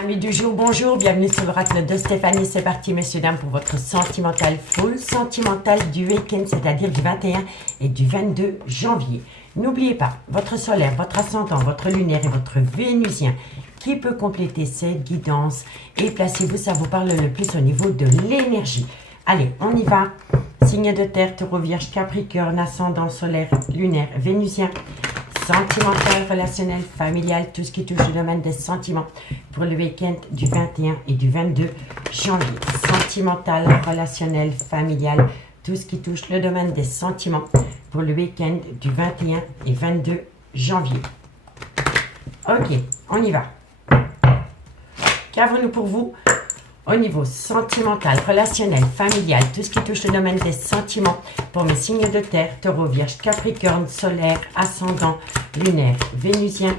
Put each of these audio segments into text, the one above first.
Amis du jour, bonjour, bienvenue sur l'oracle de Stéphanie. C'est parti, messieurs, dames, pour votre sentimental full sentimental du week-end, c'est-à-dire du 21 et du 22 janvier. N'oubliez pas, votre solaire, votre ascendant, votre lunaire et votre vénusien qui peut compléter cette guidance. Et placez-vous, ça vous parle le plus au niveau de l'énergie. Allez, on y va. Signe de terre, taureau, vierge, capricorne, ascendant, solaire, lunaire, vénusien. Sentimental, relationnel, familial, tout ce qui touche le domaine des sentiments pour le week-end du 21 et du 22 janvier. Sentimental, relationnel, familial, tout ce qui touche le domaine des sentiments pour le week-end du 21 et 22 janvier. Ok, on y va. Qu'avons-nous pour vous au niveau sentimental, relationnel, familial, tout ce qui touche le domaine des sentiments pour mes signes de terre, taureau, vierge, capricorne, solaire, ascendant, lunaire, vénusien,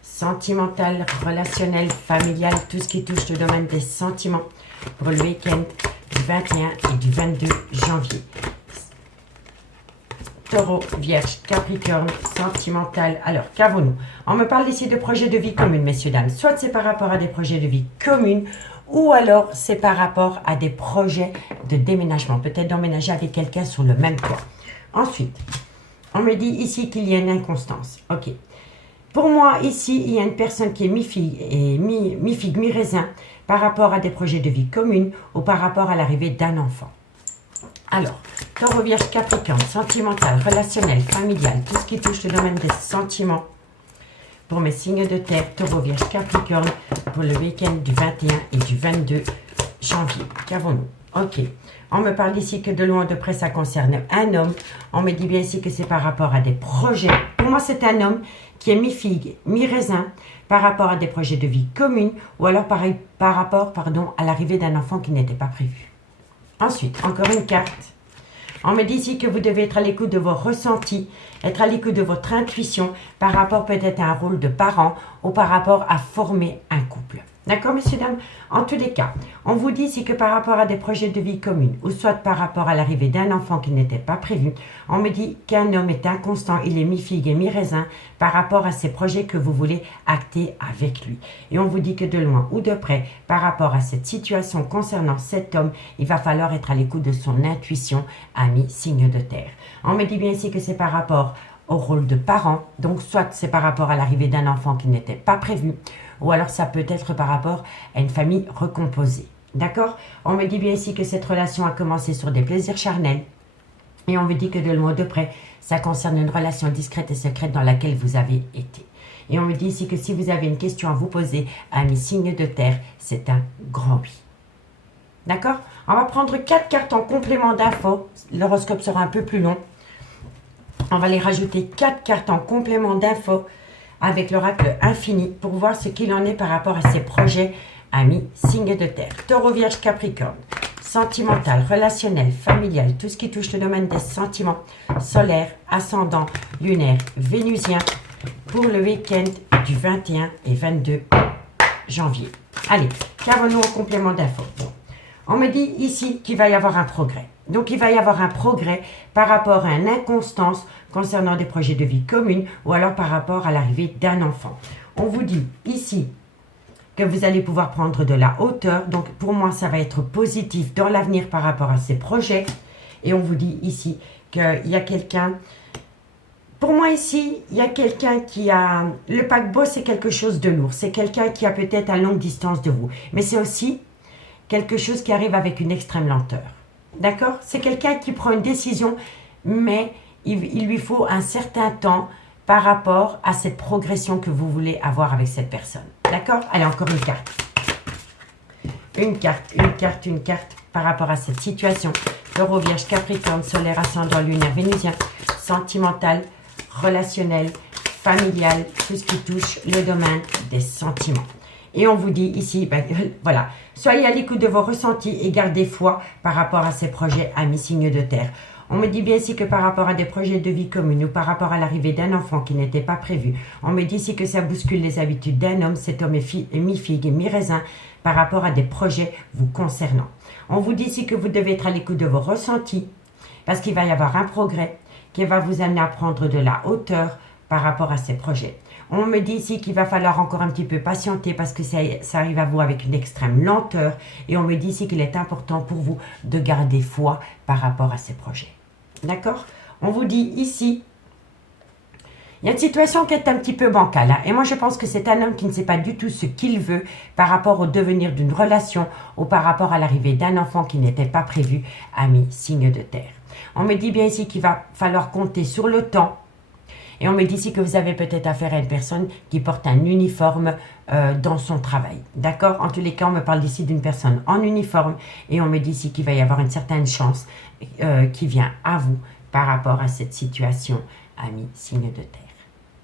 sentimental, relationnel, familial, tout ce qui touche le domaine des sentiments pour le week-end du 21 et du 22 janvier. Taureau, vierge, capricorne, sentimental. Alors, qu'avons-nous? On me parle ici de projets de vie commune, messieurs, dames. Soit c'est par rapport à des projets de vie communes, ou alors c'est par rapport à des projets de déménagement. Peut-être d'emménager avec quelqu'un sur le même toit. Ensuite, on me dit ici qu'il y a une inconstance. Ok. Pour moi, ici, il y a une personne qui est mi-figue et mi-figue, mi-raisin par rapport à des projets de vie communes ou par rapport à l'arrivée d'un enfant. Alors, taureau, vierge, capricorne, sentimental, relationnel, familial, tout ce qui touche le domaine des sentiments. Pour mes signes de terre, taureau, vierge, capricorne, pour le week-end du 21 et du 22 janvier. Qu'avons-nous? Ok. On me parle ici que de loin de près, ça concerne un homme. On me dit bien ici que c'est par rapport à des projets. Pour moi, c'est un homme qui est mi-figue, mi-raisin, par rapport à des projets de vie communes, ou alors par rapport à l'arrivée d'un enfant qui n'était pas prévu. Ensuite, encore une carte. On me dit ici que vous devez être à l'écoute de vos ressentis, être à l'écoute de votre intuition par rapport peut-être à un rôle de parent ou par rapport à former un couple. D'accord, messieurs, dames? En tous les cas, on vous dit ici que par rapport à des projets de vie communes ou soit par rapport à l'arrivée d'un enfant qui n'était pas prévu, on me dit qu'un homme est inconstant, il est mi-figue et mi-raisin par rapport à ces projets que vous voulez acter avec lui. Et on vous dit que de loin ou de près, par rapport à cette situation concernant cet homme, il va falloir être à l'écoute de son intuition, ami signe de terre. On me dit bien ici que c'est par rapport au rôle de parent, donc soit c'est par rapport à l'arrivée d'un enfant qui n'était pas prévu, ou alors ça peut être par rapport à une famille recomposée. D'accord? On me dit bien ici que cette relation a commencé sur des plaisirs charnels, et on me dit que de loin ou de près, ça concerne une relation discrète et secrète dans laquelle vous avez été. Et on me dit ici que si vous avez une question à vous poser à mes signes de terre, c'est un grand oui. D'accord? On va prendre 4 cartes en complément d'infos. L'horoscope sera un peu plus long. On va les rajouter 4 cartes en complément d'infos avec l'oracle infini pour voir ce qu'il en est par rapport à ces projets, amis, signes de terre. Taureau, vierge, capricorne, sentimental, relationnel, familial, tout ce qui touche le domaine des sentiments, solaire, ascendant, lunaire, vénusien, pour le week-end du 21 et 22 janvier. Allez, qu'avons-nous en complément d'infos? On me dit ici qu'il va y avoir un progrès. Donc, il va y avoir un progrès par rapport à une inconstance concernant des projets de vie communes ou alors par rapport à l'arrivée d'un enfant. On vous dit ici que vous allez pouvoir prendre de la hauteur. Donc, pour moi, ça va être positif dans l'avenir par rapport à ces projets. Et on vous dit ici qu'il y a quelqu'un... Pour moi, ici, il y a quelqu'un qui a... Le paquebot, c'est quelque chose de lourd. C'est quelqu'un qui a peut-être à longue distance de vous. Mais c'est aussi quelque chose qui arrive avec une extrême lenteur. D'accord? C'est quelqu'un qui prend une décision, mais il lui faut un certain temps par rapport à cette progression que vous voulez avoir avec cette personne. D'accord? Allez, encore une carte. Une carte par rapport à cette situation. Taureau, vierge, capricorne, solaire, ascendant, lunaire, vénusien, sentimental, relationnel, familial, tout ce qui touche le domaine des sentiments. Et on vous dit ici, ben, voilà, soyez à l'écoute de vos ressentis et gardez foi par rapport à ces projets, amis signes de terre. On me dit bien ici que par rapport à des projets de vie commune ou par rapport à l'arrivée d'un enfant qui n'était pas prévu, on me dit ici que ça bouscule les habitudes d'un homme, cet homme est mi-figue et mi-raisin par rapport à des projets vous concernant. On vous dit ici que vous devez être à l'écoute de vos ressentis parce qu'il va y avoir un progrès qui va vous amener à prendre de la hauteur par rapport à ces projets. On me dit ici qu'il va falloir encore un petit peu patienter parce que ça arrive à vous avec une extrême lenteur. Et on me dit ici qu'il est important pour vous de garder foi par rapport à ces projets. D'accord? On vous dit ici, il y a une situation qui est un petit peu bancale. Hein, et moi, je pense que c'est un homme qui ne sait pas du tout ce qu'il veut par rapport au devenir d'une relation ou par rapport à l'arrivée d'un enfant qui n'était pas prévu, ami, signe de terre. On me dit bien ici qu'il va falloir compter sur le temps. Et on me dit ici que vous avez peut-être affaire à une personne qui porte un uniforme dans son travail. D'accord? En tous les cas, on me parle ici d'une personne en uniforme. Et on me dit ici qu'il va y avoir une certaine chance qui vient à vous par rapport à cette situation, ami, signe de terre.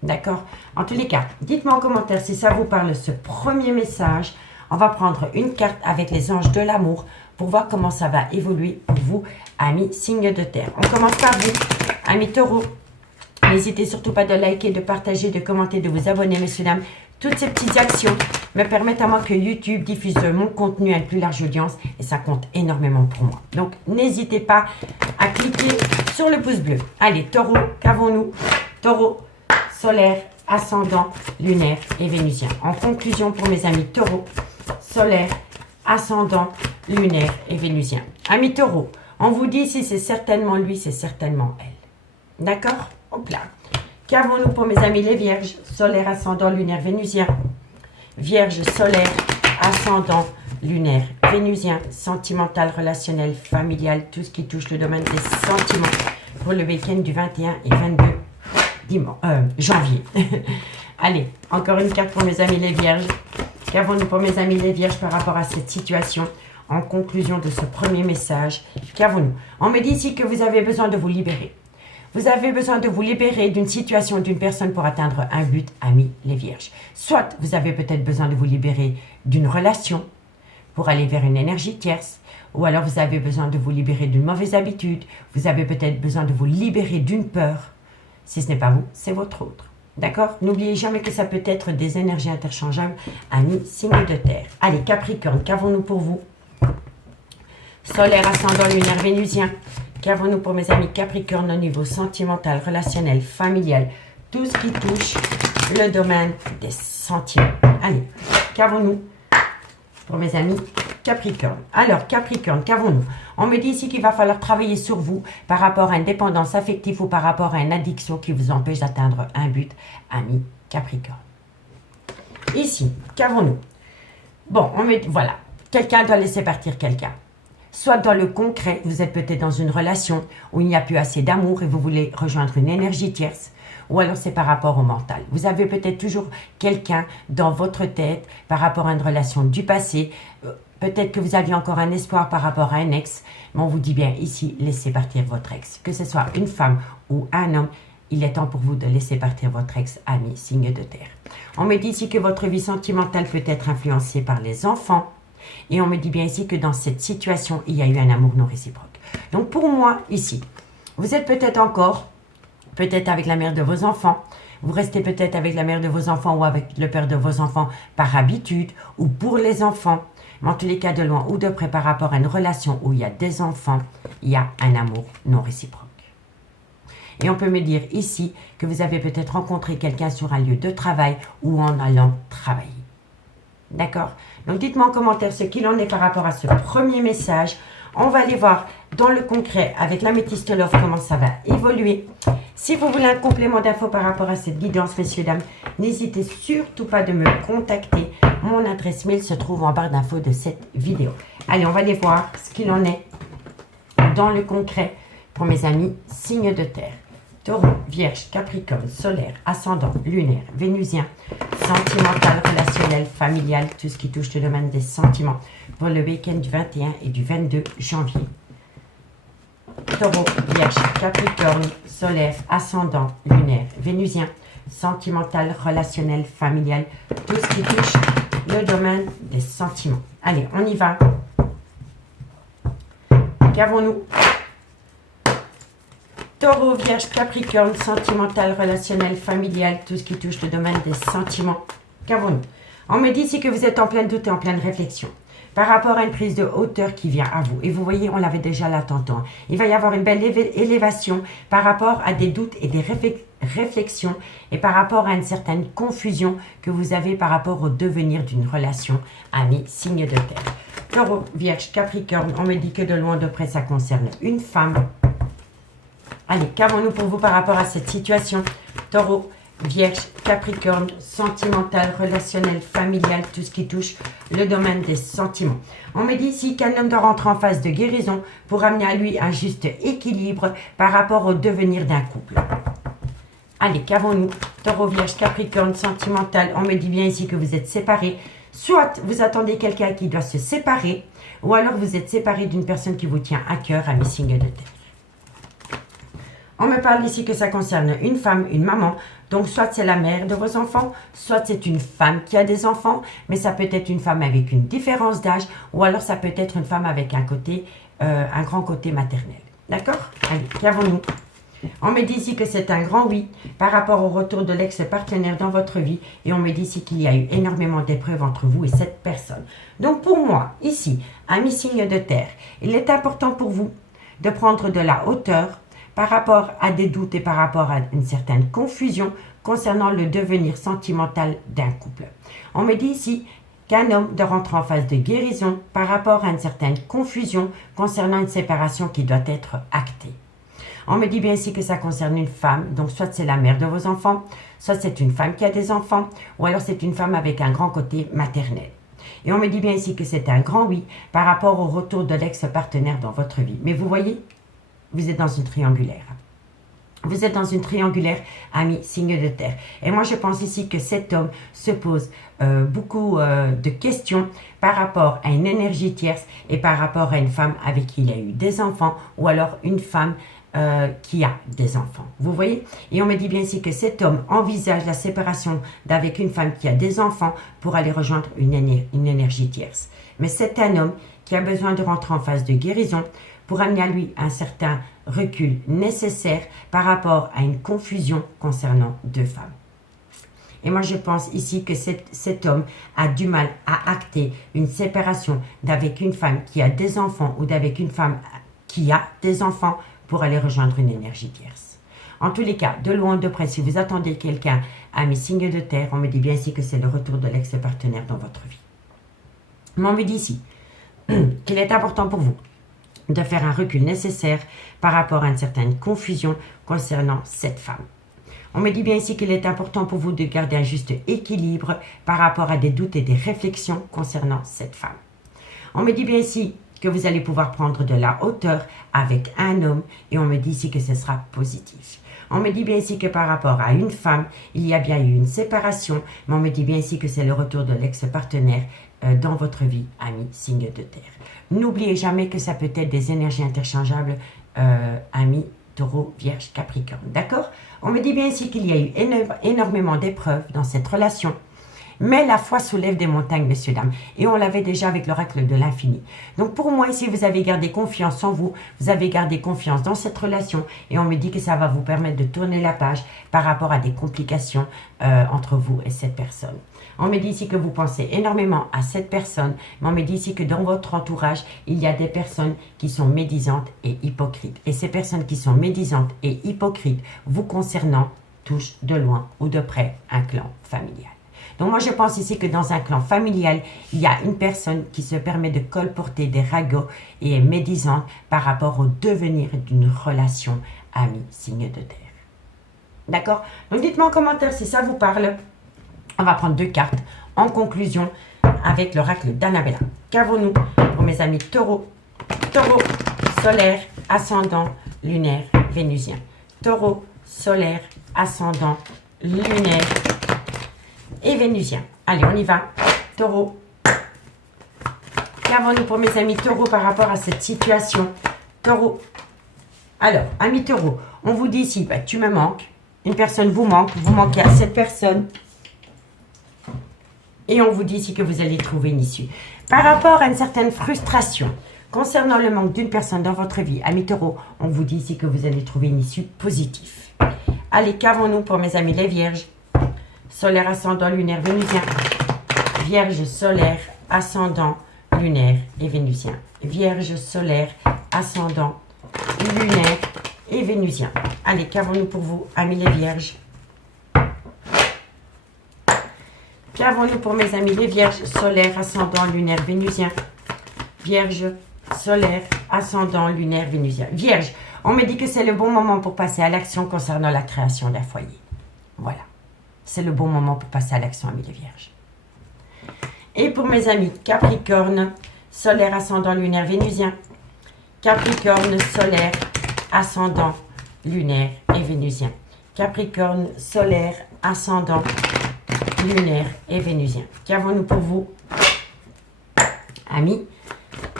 D'accord? En tous les cas, dites-moi en commentaire si ça vous parle, ce premier message. On va prendre une carte avec les anges de l'amour pour voir comment ça va évoluer pour vous, amis signe de terre. On commence par vous, amis taureaux. N'hésitez surtout pas de liker, de partager, de commenter, de vous abonner, messieurs, dames. Toutes ces petites actions me permettent à moi que YouTube diffuse mon contenu à une plus large audience et ça compte énormément pour moi. Donc, n'hésitez pas à cliquer sur le pouce bleu. Allez, taureau, qu'avons-nous? Taureau, solaire, ascendant, lunaire et vénusien. En conclusion pour mes amis taureaux, solaire, ascendant, lunaire et vénusien. Amis taureaux, on vous dit si c'est certainement lui, c'est certainement elle. D'accord? Hop là. Qu'avons-nous pour mes amis les vierges? Solaire, ascendant, lunaire, vénusien. Vierge, solaire, ascendant, lunaire, vénusien. Sentimental, relationnel, familial, tout ce qui touche le domaine des sentiments. Pour le week-end du 21 et 22 janvier. Allez, encore une carte pour mes amis les vierges. Qu'avons-nous pour mes amis les vierges par rapport à cette situation? En conclusion de ce premier message, qu'avons-nous? On me dit ici que vous avez besoin de vous libérer. Vous avez besoin de vous libérer d'une situation, d'une personne pour atteindre un but, amis les vierges. Soit vous avez peut-être besoin de vous libérer d'une relation pour aller vers une énergie tierce, ou alors vous avez besoin de vous libérer d'une mauvaise habitude, vous avez peut-être besoin de vous libérer d'une peur. Si ce n'est pas vous, c'est votre autre. D'accord? N'oubliez jamais que ça peut être des énergies interchangeables, amis signe de terre. Allez, Capricorne, qu'avons-nous pour vous? Solaire, ascendant, lunaire, vénusien. Qu'avons-nous pour mes amis Capricorne au niveau sentimental, relationnel, familial, tout ce qui touche le domaine des sentiments. Allez, qu'avons-nous pour mes amis Capricorne? Alors, Capricorne, qu'avons-nous? On me dit ici qu'il va falloir travailler sur vous par rapport à une dépendance affective ou par rapport à une addiction qui vous empêche d'atteindre un but, ami Capricorne. Ici, qu'avons-nous? Bon, on me dit, voilà, quelqu'un doit laisser partir quelqu'un. Soit dans le concret, vous êtes peut-être dans une relation où il n'y a plus assez d'amour et vous voulez rejoindre une énergie tierce. Ou alors c'est par rapport au mental. Vous avez peut-être toujours quelqu'un dans votre tête par rapport à une relation du passé. Peut-être que vous aviez encore un espoir par rapport à un ex. Mais on vous dit bien ici, laissez partir votre ex. Que ce soit une femme ou un homme, il est temps pour vous de laisser partir votre ex, ami, signe de terre. On me dit ici que votre vie sentimentale peut être influencée par les enfants. Et on me dit bien ici que dans cette situation, il y a eu un amour non réciproque. Donc pour moi, ici, vous êtes peut-être encore, peut-être avec la mère de vos enfants, vous restez peut-être avec la mère de vos enfants ou avec le père de vos enfants par habitude ou pour les enfants. Mais en tous les cas, de loin ou de près par rapport à une relation où il y a des enfants, il y a un amour non réciproque. Et on peut me dire ici que vous avez peut-être rencontré quelqu'un sur un lieu de travail ou en allant travailler. D'accord? Donc dites-moi en commentaire ce qu'il en est par rapport à ce premier message. On va aller voir dans le concret avec l'améthyste love comment ça va évoluer. Si vous voulez un complément d'infos par rapport à cette guidance, messieurs, dames, n'hésitez surtout pas de me contacter. Mon adresse mail se trouve en barre d'infos de cette vidéo. Allez, on va aller voir ce qu'il en est dans le concret pour mes amis signes de terre. Taureau, Vierge, Capricorne, solaire, ascendant, lunaire, vénusien, sentimental, relationnel, familial, tout ce qui touche le domaine des sentiments pour le week-end du 21 et du 22 janvier. Taureau, Vierge, Capricorne, solaire, ascendant, lunaire, vénusien, sentimental, relationnel, familial, tout ce qui touche le domaine des sentiments. Allez, on y va. Qu'avons-nous? Taureau, Vierge, Capricorne, sentimental, relationnel, familial, tout ce qui touche le domaine des sentiments. Qu'avons-nous? On me dit ici que vous êtes en plein doute et en pleine réflexion par rapport à une prise de hauteur qui vient à vous. Et vous voyez, on l'avait déjà là tantôt. Il va y avoir une belle élévation par rapport à des doutes et des réflexions et par rapport à une certaine confusion que vous avez par rapport au devenir d'une relation, amis, signe de terre. Taureau, Vierge, Capricorne, on me dit que de loin de près, ça concerne une femme. Allez, qu'avons-nous pour vous par rapport à cette situation? Taureau, Vierge, Capricorne, sentimental, relationnel, familial, tout ce qui touche le domaine des sentiments. On me dit ici qu'un homme doit rentrer en phase de guérison pour amener à lui un juste équilibre par rapport au devenir d'un couple. Allez, qu'avons-nous? Taureau, Vierge, Capricorne, sentimental, on me dit bien ici que vous êtes séparés. Soit vous attendez quelqu'un qui doit se séparer, ou alors vous êtes séparé d'une personne qui vous tient à cœur, ami signe de terre. On me parle ici que ça concerne une femme, une maman. Donc, soit c'est la mère de vos enfants, soit c'est une femme qui a des enfants, mais ça peut être une femme avec une différence d'âge, ou alors ça peut être une femme avec un grand côté maternel. D'accord? Allez, qu'avons-nous? On me dit ici que c'est un grand oui par rapport au retour de l'ex-partenaire dans votre vie, et on me dit ici qu'il y a eu énormément d'épreuves entre vous et cette personne. Donc, pour moi, ici, ami signe de terre, il est important pour vous de prendre de la hauteur par rapport à des doutes et par rapport à une certaine confusion concernant le devenir sentimental d'un couple. On me dit ici qu'un homme doit rentrer en phase de guérison par rapport à une certaine confusion concernant une séparation qui doit être actée. On me dit bien ici que ça concerne une femme, donc soit c'est la mère de vos enfants, soit c'est une femme qui a des enfants, ou alors c'est une femme avec un grand côté maternel. Et on me dit bien ici que c'est un grand oui par rapport au retour de l'ex-partenaire dans votre vie. Mais vous voyez, vous êtes dans une triangulaire. Vous êtes dans une triangulaire, ami, signe de terre. Et moi, je pense ici que cet homme se pose beaucoup de questions par rapport à une énergie tierce et par rapport à une femme avec qui il a eu des enfants ou alors une femme qui a des enfants. Vous voyez? Et on me dit bien ici que cet homme envisage la séparation d'avec une femme qui a des enfants pour aller rejoindre une énergie tierce. Mais c'est un homme qui a besoin de rentrer en phase de guérison pour amener à lui un certain recul nécessaire par rapport à une confusion concernant deux femmes. Et moi, je pense ici que cet homme a du mal à acter une séparation d'avec une femme qui a des enfants ou d'avec une femme qui a des enfants pour aller rejoindre une énergie tierce. En tous les cas, de loin ou de près, si vous attendez quelqu'un à mes signes de terre, on me dit bien ici que c'est le retour de l'ex-partenaire dans votre vie. Mais on me dit ici qu'il est important pour vous de faire un recul nécessaire par rapport à une certaine confusion concernant cette femme. On me dit bien ici qu'il est important pour vous de garder un juste équilibre par rapport à des doutes et des réflexions concernant cette femme. On me dit bien ici que vous allez pouvoir prendre de la hauteur avec un homme et on me dit ici que ce sera positif. On me dit bien ici que par rapport à une femme, il y a bien eu une séparation, mais on me dit bien ici que c'est le retour de l'ex-partenaire dans votre vie, ami signe de terre. N'oubliez jamais que ça peut être des énergies interchangeables, amis, taureau, vierge, capricorne. D'accord? On me dit bien ici qu'il y a eu énormément d'épreuves dans cette relation. Mais la foi soulève des montagnes, messieurs, dames. Et on l'avait déjà avec l'oracle de l'infini. Donc pour moi, ici, vous avez gardé confiance en vous. Vous avez gardé confiance dans cette relation. Et on me dit que ça va vous permettre de tourner la page par rapport à des complications entre vous et cette personne. On me dit ici que vous pensez énormément à cette personne. Mais on me dit ici que dans votre entourage, il y a des personnes qui sont médisantes et hypocrites. Et ces personnes qui sont médisantes et hypocrites, vous concernant, touchent de loin ou de près un clan familial. Donc moi, je pense ici que dans un clan familial, il y a une personne qui se permet de colporter des ragots et est médisante par rapport au devenir d'une relation amie, signe de terre. D'accord? Donc dites-moi en commentaire si ça vous parle. On va prendre 2 cartes en conclusion avec l'oracle d'Annabella. Qu'avons-nous pour mes amis taureau? Taureau, solaire, ascendant, lunaire, vénusien. Taureau, solaire, ascendant, lunaire et vénusien. Allez, on y va. Taureau. Qu'avons-nous pour mes amis taureaux par rapport à cette situation? Taureau. Alors, amis taureaux, on vous dit ici, bah, tu me manques. Une personne vous manque, vous manquez à cette personne. Et on vous dit ici que vous allez trouver une issue. Par rapport à une certaine frustration concernant le manque d'une personne dans votre vie, amis taureaux, on vous dit ici que vous allez trouver une issue positive. Allez, qu'avons-nous pour mes amis les vierges? Solaire, ascendant, lunaire, vénusien. Vierge, solaire, ascendant, lunaire et vénusien. Vierge, solaire, ascendant, lunaire et vénusien. Allez, qu'avons-nous pour vous, amis les vierges? Qu'avons-nous pour mes amis les vierges? Solaire, ascendant, lunaire, vénusien. Vierge, solaire, ascendant, lunaire, vénusien. Vierge, on me dit que c'est le bon moment pour passer à l'action concernant la création d'un foyer. Voilà. C'est le bon moment pour passer à l'action, amis les vierges. Et pour mes amis Capricorne, solaire, ascendant, lunaire, vénusien. Capricorne, solaire, ascendant, lunaire et vénusien. Capricorne, solaire, ascendant, lunaire et vénusien. Qu'avons-nous pour vous, amis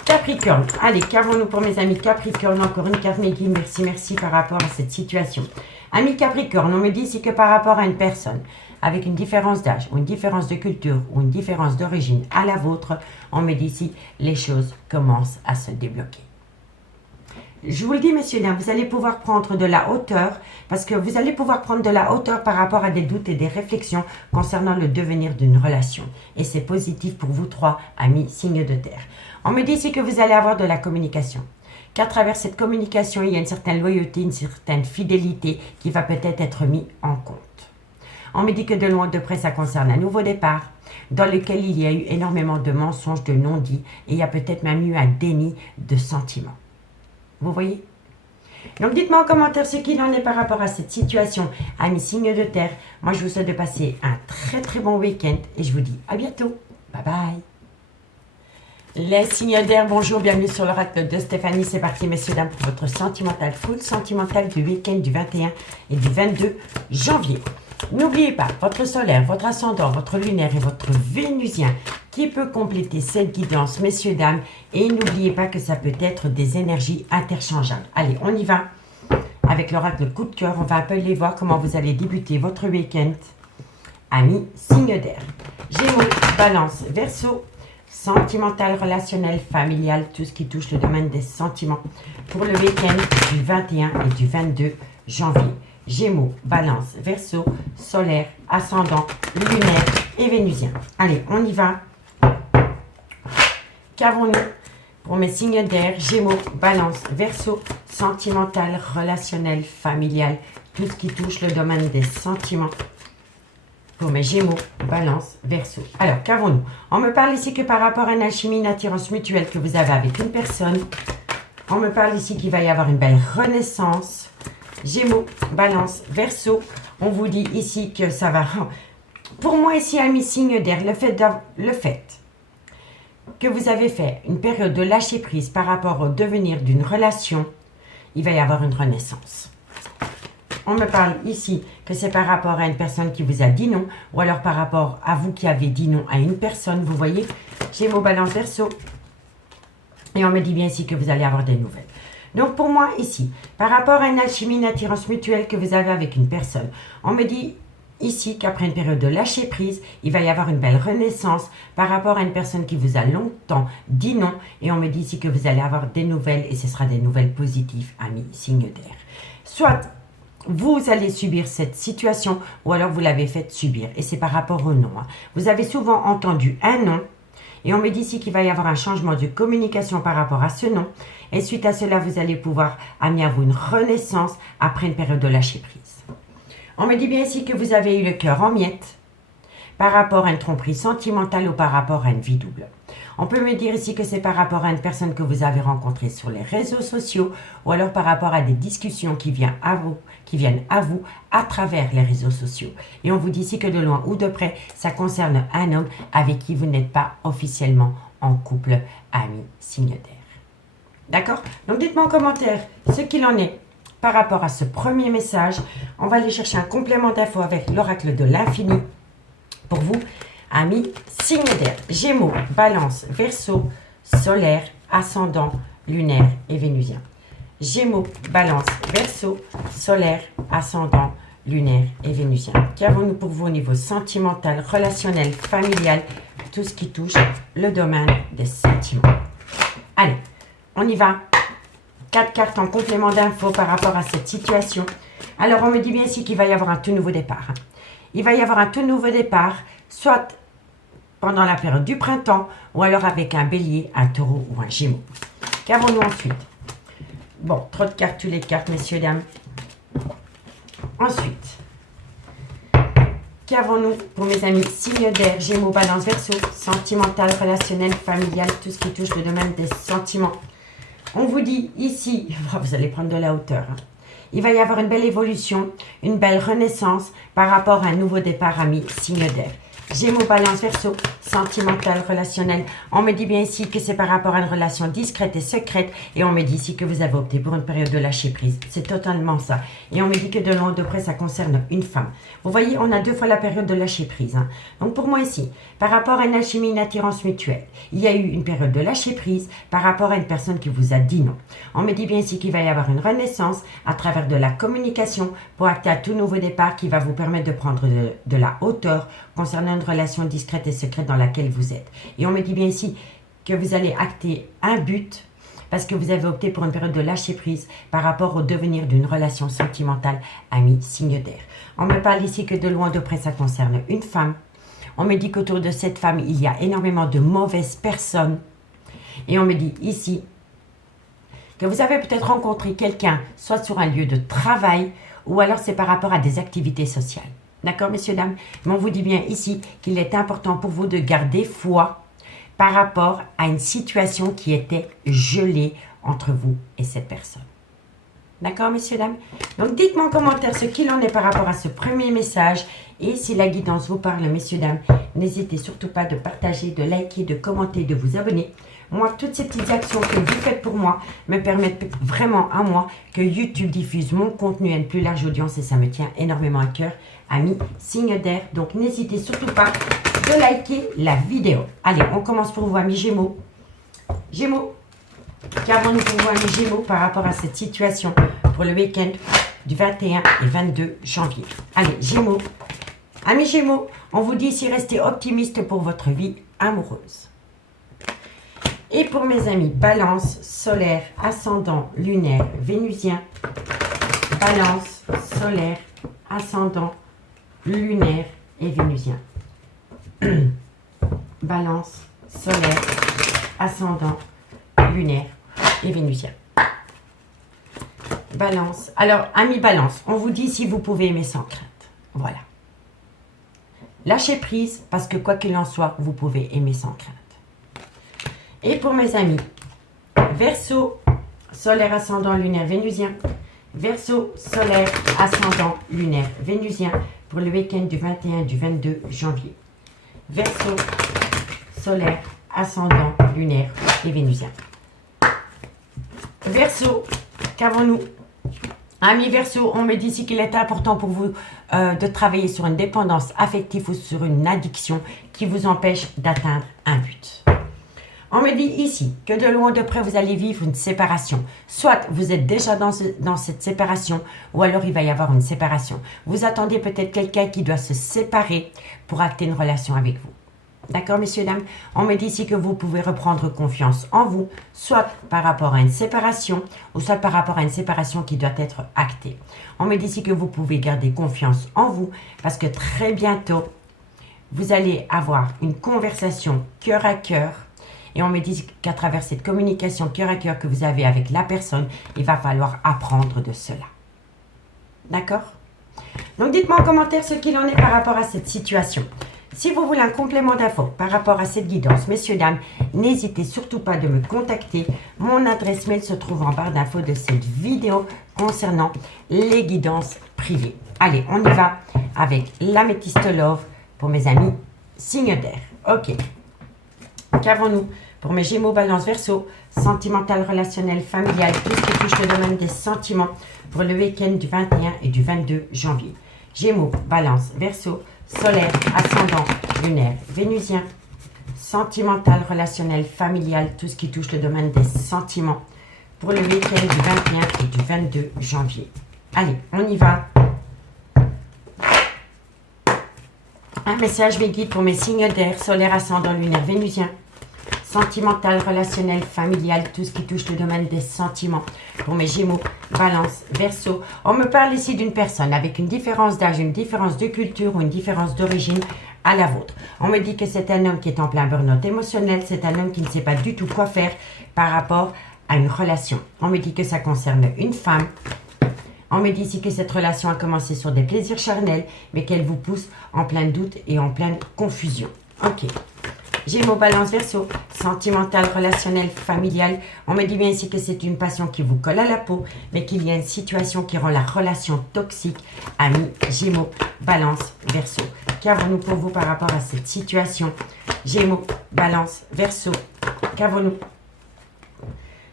Capricorne? Allez, qu'avons-nous pour mes amis Capricorne? Encore une carte Meggy, merci par rapport à cette situation. Amis Capricorne, on me dit ici que par rapport à une personne avec une différence d'âge, ou une différence de culture, ou une différence d'origine à la vôtre, on me dit ici, les choses commencent à se débloquer. Je vous le dis, messieurs, dames, vous allez pouvoir prendre de la hauteur, parce que vous allez pouvoir prendre de la hauteur par rapport à des doutes et des réflexions concernant le devenir d'une relation. Et c'est positif pour vous trois, amis signes de terre. On me dit ici que vous allez avoir de la communication. Qu'à travers cette communication, il y a une certaine loyauté, une certaine fidélité qui va peut-être être mise en compte. On me dit que de loin de près, ça concerne un nouveau départ, dans lequel il y a eu énormément de mensonges, de non-dits, et il y a peut-être même eu un déni de sentiments. Vous voyez? Donc dites-moi en commentaire ce qu'il en est par rapport à cette situation, amis signes de terre. Moi, je vous souhaite de passer un très bon week-end et je vous dis à bientôt. Bye bye. Les signes d'air, bonjour, bienvenue sur l'oracle de Stéphanie. C'est parti, messieurs, dames, pour votre sentimental, full sentimental du week-end du 21 et du 22 janvier. N'oubliez pas, votre solaire, votre ascendant, votre lunaire et votre vénusien qui peut compléter cette guidance, messieurs, dames. Et n'oubliez pas que ça peut être des énergies interchangeables. Allez, on y va avec l'oracle coup de cœur. On va un peu aller voir comment vous allez débuter votre week-end. Amis, signe d'air. Gémeaux, Balance, Verseau, sentimental, relationnel, familial, tout ce qui touche le domaine des sentiments. Pour le week-end du 21 et du 22 janvier. Gémeaux, Balance, Verseau, solaire, ascendant, lunaire et vénusien. Allez, on y va. Qu'avons-nous pour mes signes d'air? Gémeaux, Balance, Verseau, sentimental, relationnel, familial, tout ce qui touche le domaine des sentiments. Pour mes Gémeaux, Balance, Verseau. Alors, qu'avons-nous? On me parle ici que par rapport à une alchimie, une attirance mutuelle que vous avez avec une personne. On me parle ici qu'il va y avoir une belle renaissance. Gémeaux, Balance, Verseau, on vous dit ici que ça va... Pour moi ici, amis signes d'air, le fait que vous avez fait une période de lâcher prise par rapport au devenir d'une relation, il va y avoir une renaissance. On me parle ici que c'est par rapport à une personne qui vous a dit non, ou alors par rapport à vous qui avez dit non à une personne, vous voyez, Gémeaux, Balance, Verseau. Et on me dit bien ici que vous allez avoir des nouvelles. Donc pour moi ici, par rapport à une alchimie, une attirance mutuelle que vous avez avec une personne, on me dit ici qu'après une période de lâcher prise, il va y avoir une belle renaissance par rapport à une personne qui vous a longtemps dit non. Et on me dit ici que vous allez avoir des nouvelles et ce sera des nouvelles positives, amis signes d'air. Soit vous allez subir cette situation ou alors vous l'avez fait subir. Et c'est par rapport au non. Vous avez souvent entendu un non. Et on me dit ici qu'il va y avoir un changement de communication par rapport à ce nom. Et suite à cela, vous allez pouvoir amener à vous une renaissance après une période de lâcher prise. On me dit bien ici que vous avez eu le cœur en miettes par rapport à une tromperie sentimentale ou par rapport à une vie double. On peut me dire ici que c'est par rapport à une personne que vous avez rencontrée sur les réseaux sociaux ou alors par rapport à des discussions qui viennent à vous à travers les réseaux sociaux. Et on vous dit ici que de loin ou de près, ça concerne un homme avec qui vous n'êtes pas officiellement en couple, amis signe d'air. D'accord? Donc dites-moi en commentaire ce qu'il en est par rapport à ce premier message. On va aller chercher un complément d'infos avec l'oracle de l'infini pour vous, amis signes d'air. Gémeaux, Balance, Verseau, solaire, ascendant, lunaire et vénusien. Gémeaux, Balance, Verseau, solaire, ascendant, lunaire et vénusien. Qu'avons-nous pour vous au niveau sentimental, relationnel, familial, tout ce qui touche le domaine des sentiments? Allez, on y va. 4 cartes en complément d'infos par rapport à cette situation. Alors, on me dit bien ici qu'il va y avoir un tout nouveau départ. Il va y avoir un tout nouveau départ, soit pendant la période du printemps, ou alors avec un bélier, un taureau ou un gémeaux. Qu'avons-nous ensuite? Bon, trop de cartes, toutes les cartes, messieurs, dames. Ensuite, qu'avons-nous pour mes amis signes d'air, Gémeaux, Balance, Verseau, sentimental, relationnel, familial, tout ce qui touche le domaine des sentiments. On vous dit ici, vous allez prendre de la hauteur, hein. Il va y avoir une belle évolution, une belle renaissance par rapport à un nouveau départ, amis, signe d'air. Gémeaux, Balance, Verseau, sentimental, relationnel. On me dit bien ici que c'est par rapport à une relation discrète et secrète. Et on me dit ici que vous avez opté pour une période de lâcher prise. C'est totalement ça. Et on me dit que de loin ou de près, ça concerne une femme. Vous voyez, on a 2 fois la période de lâcher prise, hein. Donc pour moi ici, par rapport à une alchimie, une attirance mutuelle, il y a eu une période de lâcher prise par rapport à une personne qui vous a dit non. On me dit bien ici qu'il va y avoir une renaissance à travers de la communication pour acter à tout nouveau départ qui va vous permettre de prendre de la hauteur concernant une relation discrète et secrète dans laquelle vous êtes. Et on me dit bien ici que vous allez acter un but parce que vous avez opté pour une période de lâcher prise par rapport au devenir d'une relation sentimentale, ami, signe d'air. On me parle ici que de loin de près ça concerne une femme. On me dit qu'autour de cette femme, il y a énormément de mauvaises personnes. Et on me dit ici que vous avez peut-être rencontré quelqu'un, soit sur un lieu de travail, ou alors c'est par rapport à des activités sociales. D'accord, messieurs, dames? Mais on vous dit bien ici qu'il est important pour vous de garder foi par rapport à une situation qui était gelée entre vous et cette personne. D'accord, messieurs, dames? Donc, dites-moi en commentaire ce qu'il en est par rapport à ce premier message. Et si la guidance vous parle, messieurs, dames, n'hésitez surtout pas de partager, de liker, de commenter, de vous abonner. Moi, toutes ces petites actions que vous faites pour moi me permettent vraiment à moi que YouTube diffuse mon contenu à une plus large audience et ça me tient énormément à cœur, amis, signe d'air. Donc, n'hésitez surtout pas de liker la vidéo. Allez, on commence pour vous, amis Gémeaux. Gémeaux, qu'avons-nous pour vous, amis Gémeaux, par rapport à cette situation pour le week-end du 21 et 22 janvier? Allez, Gémeaux. Amis Gémeaux, on vous dit ici, restez optimiste pour votre vie amoureuse. Et pour mes amis Balance, solaire, ascendant, lunaire, vénusien. Balance, solaire, ascendant, lunaire et vénusien. Balance, solaire, ascendant, lunaire et vénusien. Balance. Alors, amis Balance, on vous dit si vous pouvez aimer sans crainte. Voilà. Lâchez prise parce que quoi qu'il en soit, vous pouvez aimer sans crainte. Et pour mes amis, Verseau, solaire, ascendant, lunaire, vénusien. Verseau, solaire, ascendant, lunaire, vénusien pour le week-end du 21 et du 22 janvier. Verseau, solaire, ascendant, lunaire et vénusien. Verseau, qu'avons-nous? Amis Verseau, on me dit ici qu'il est important pour vous de travailler sur une dépendance affective ou sur une addiction qui vous empêche d'atteindre un but. On me dit ici que de loin ou de près, vous allez vivre une séparation. Soit vous êtes déjà dans cette séparation, ou alors il va y avoir une séparation. Vous attendez peut-être quelqu'un qui doit se séparer pour acter une relation avec vous. D'accord, messieurs, dames? On me dit ici que vous pouvez reprendre confiance en vous, soit par rapport à une séparation, ou soit par rapport à une séparation qui doit être actée. On me dit ici que vous pouvez garder confiance en vous, parce que très bientôt, vous allez avoir une conversation cœur à cœur. Et on me dit qu'à travers cette communication cœur à cœur que vous avez avec la personne, il va falloir apprendre de cela. D'accord? Donc, dites-moi en commentaire ce qu'il en est par rapport à cette situation. Si vous voulez un complément d'infos par rapport à cette guidance, messieurs, dames, n'hésitez surtout pas de me contacter. Mon adresse mail se trouve en barre d'infos de cette vidéo concernant les guidances privées. Allez, on y va avec l'améthyste love pour mes amis signe d'air. Ok. Qu'avons-nous pour mes Gémeaux, Balance, Verseau, sentimental, relationnel, familial, tout ce qui touche le domaine des sentiments pour le week-end du 21 et du 22 janvier. Gémeaux, Balance, Verseau, solaire, ascendant, lunaire, vénusien, sentimental, relationnel, familial, tout ce qui touche le domaine des sentiments pour le week-end du 21 et du 22 janvier. Allez, on y va. Un message mes guides pour mes signes d'air, solaire, ascendant, lunaire, vénusien, sentimental, relationnel, familial, tout ce qui touche le domaine des sentiments. Pour mes Gémeaux, Balance, Verseau, on me parle ici d'une personne avec une différence d'âge, une différence de culture ou une différence d'origine à la vôtre. On me dit que c'est un homme qui est en plein burn-out émotionnel, c'est un homme qui ne sait pas du tout quoi faire par rapport à une relation. On me dit que ça concerne une femme. On me dit ici que cette relation a commencé sur des plaisirs charnels, mais qu'elle vous pousse en plein doute et en pleine confusion. Ok. Gémeaux, Balance, Verseau, sentimental, relationnel, familial. On me dit bien ici que c'est une passion qui vous colle à la peau, mais qu'il y a une situation qui rend la relation toxique. Amis, Gémeaux, Balance, Verseau. Qu'avons-nous pour vous par rapport à cette situation? Gémeaux, Balance, Verseau. Qu'avons-nous?